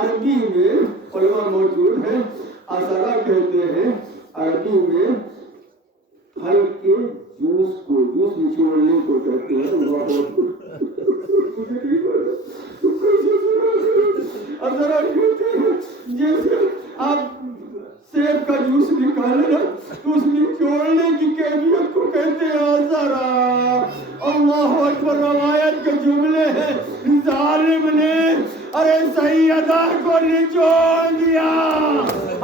عربی میں، علماء موجود ہیں، اسرا کہتے ہیں عربی میں پھل کے جوس کو، جوس نچوڑنے کو کہتے ہیں۔ اسرا کہتے ہیں جیسے آپ سیب کا جوس نکالے نا تو اس نچوڑنے کی کیفیت کو کہتے ہیں اسرا۔ اللہ اکبر، روایت کے جملے ہیں، ظالم نے ارے سیدہ کو نچوڑ دیا،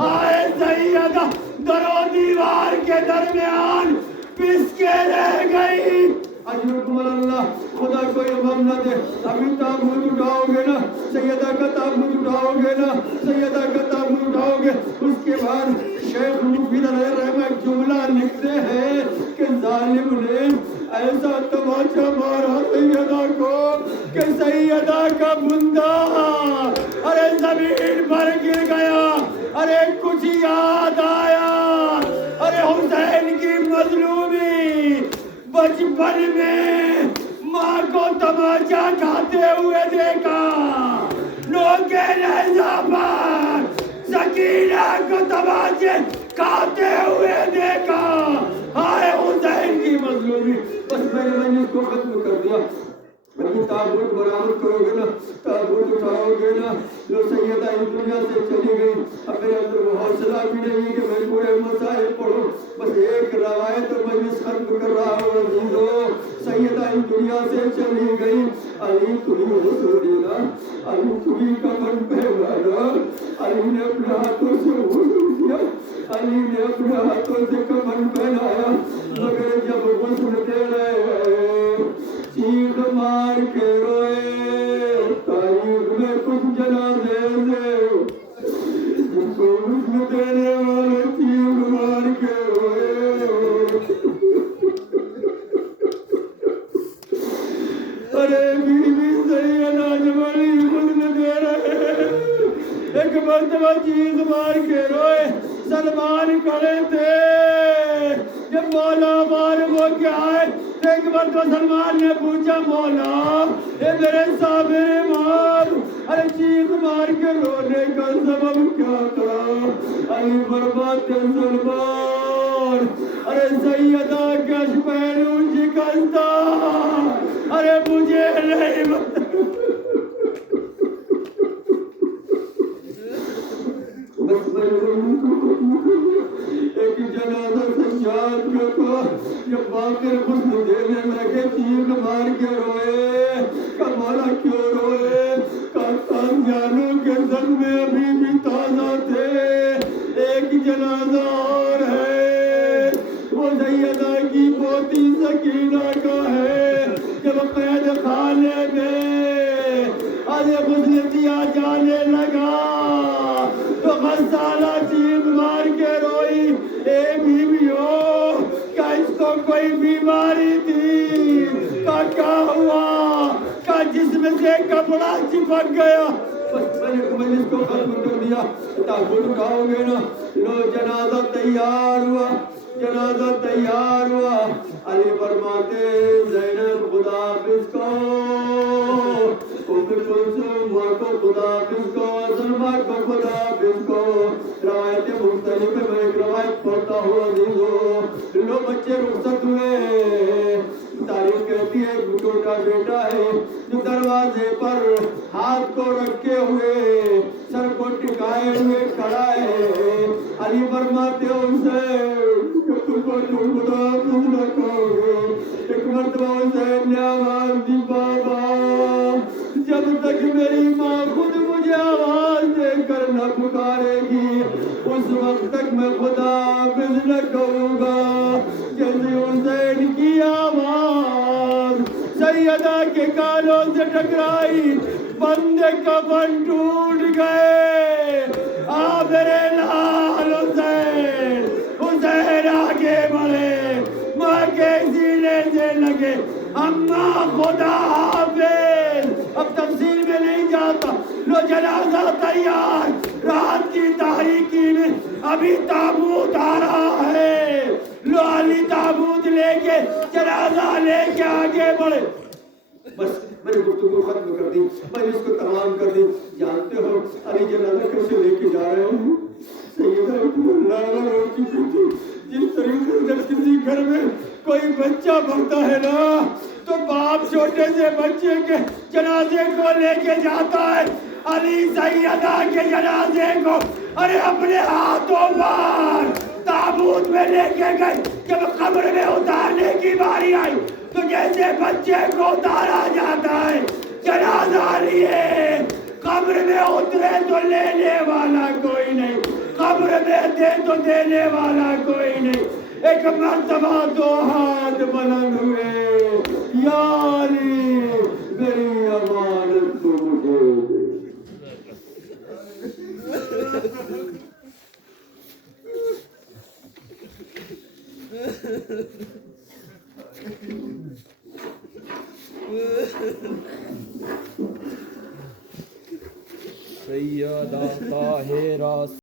آئے سیدہ در و دیوار کے درمیان پس کے رہ گئی۔ اجرکم اللہ، خدا کوئی غم نہ دے۔ ابھی تابوت اٹھاؤ گے نا، سیدہ کا تابوت اٹھاؤ گے نا، سیدہ کا تابوت اٹھاؤ گے، اس کے بعد شیخ مفید علیہ الرحمہ ایک جملہ لکھتے ہیں کہ ظالم نے ایسا تماچا مارا سیدہ کو کہ سیدہ کا بندہ ارے زمین پر گر گیا۔ ارے کچھ یاد آیا، ارے حسین کی مظلومی، بچپن میں ماں کو تماچا کھاتے ہوئے دیکھا، نوکے نیزہ پر سکینہ کو تماچے کھاتے ہوئے دیکھا۔ ہائے حسین کی مظلومی۔ بس میں نے اس کو ختم کر دیا۔ ابھی تابوت برآمد کرو گے نا، تابوت اٹھاؤ گے نا، جو سیدہ اس دنیا سے چلی گئی، اب میرے اندر وہ حوصلہ بھی نہیں کہ میں پورے مسائل پڑھوں، بس ایک روایت مجلس ختم کر رہا ہوں۔ عزیزو، سیدہ اس دنیا سے چلی گئی، علی تمہیں غسل دینا، علی تمہیں کفن پہنانا، علی نے اپنے ہاتھوں سے غسل کیا، علی نے اپنے ہاتھوں سے کفن پہنایا، مگر جب غسل دے رہے چیخ مار کے روئے۔ تاریخ میں کچھ جنازے سے جن کو غسل دینے والے چیخ مار کے روئے۔ ارے بیوی سیدہ جمالی غسل دے رہے، ایک مرتبہ چیخ مار کے روئے۔ سلمان کھڑے تھے، جب مولا فارغ ہو کے آئے ایک مرتبہ سلمان نے پوچھا، مولا اے میرے صابر امام، ارے چیخ مار کے رونے کا سبب کیا تھا؟ علی فرماتے سلمان، ارے سیدہ کا پہلو شکستہ، ارے مجھے نہیں ایک جنازہ سجاد کا تھا، جب باقر غسل دینے لگے چیخ مار کے روئے۔ کہ مولا کیوں روئے؟ قادیانوں کے صدمے ابھی بھی تازہ تھے۔ ایک جنازہ اور ہے، وہ سیدہ کی پوتی سکینہ کا ہے۔ جب قید خانے میں حضرت غسل دیا جانے لگا تو غسالہ چیخ مار کے روئی، اے بیویوں کیا اس کو کوئی بیماری تھی؟ کیا ہوا؟ کیا جسم سے کپڑا چپک گیا؟ بس میں نے مجلس کو ختم کر دیا، تابوت اٹھاؤ گے نا؟ لو جنازہ تیار ہوا، جنازہ تیار ہوا۔ علی فرماتے زینب خدا حافظ کو، ام کلثوم کو خدا حافظ کو، سلمہ کو خدا حافظ کو۔ روایت مختلف ہے، میں ایک روایت پڑھتا ہوں عزیزو۔ لو بچے رخصت ہوئے، تاریخ کہتی ہے ایک چھوٹا بیٹا ہے جو دروازے پر ہاتھ کو رکھے ہوئے سر کو ٹکائے ہوئے کھڑا ہے۔ علی فرماتے ہیں حسین تم کو خدا حافظ نہ کہو گے۔ ایک مرتبہ حسین نے آواز دی، بابا جب تک میری ماں خود مجھے آواز دے کر نہ پکارے گی اس وقت تک میں خدا حافظ نہ کہوں گا۔ جیسے حسین کی آواز سیدہ کے کانوں سے ٹکرائی، بندے کفن ٹوٹ گئے۔ آ میرے لال حسین، حسین آگے بڑھے، ماں کے سینے سے لگے، اماں خدا حافظ۔ اب تفصیل میں نہیں جاتا، لو جنازہ تیار، رات کی تاریکی میں ابھی تابوت آ رہا ہے۔ لو علی تابوت لے کے جنازہ لے کے آگے بڑھے۔ بس میں نے گفتگو ختم کر دی، میں نے اس کو تمام کر دی۔ جانتے ہو علی جنازہ کیسے لے کے جا رہے ہیں؟ سیدہ اللہ ہو چکی تھی۔ جس طریقے سے کسی گھر میں کوئی بچہ بڑھتا ہے نا تو باپ چھوٹے سے بچے کے جنازے کو لے کے جاتا ہے۔ علی سیدہ کے جنازے کو ارے اپنے ہاتھوں پر تابوت میں لے کے گئے۔ جب قبر میں اتارنے کی باری آئی تو جیسے بچے کو اتارا جاتا ہے، جنازہ لیے قبر میں اترے تو لینے والا کوئی نہیں، قبر میں دے تو دینے والا کوئی نہیں۔ ایک مرتبہ دو ہاتھ بلند ہوئے، یا علی میری امانت کو مجھے دے۔ سیدہ طاہرہ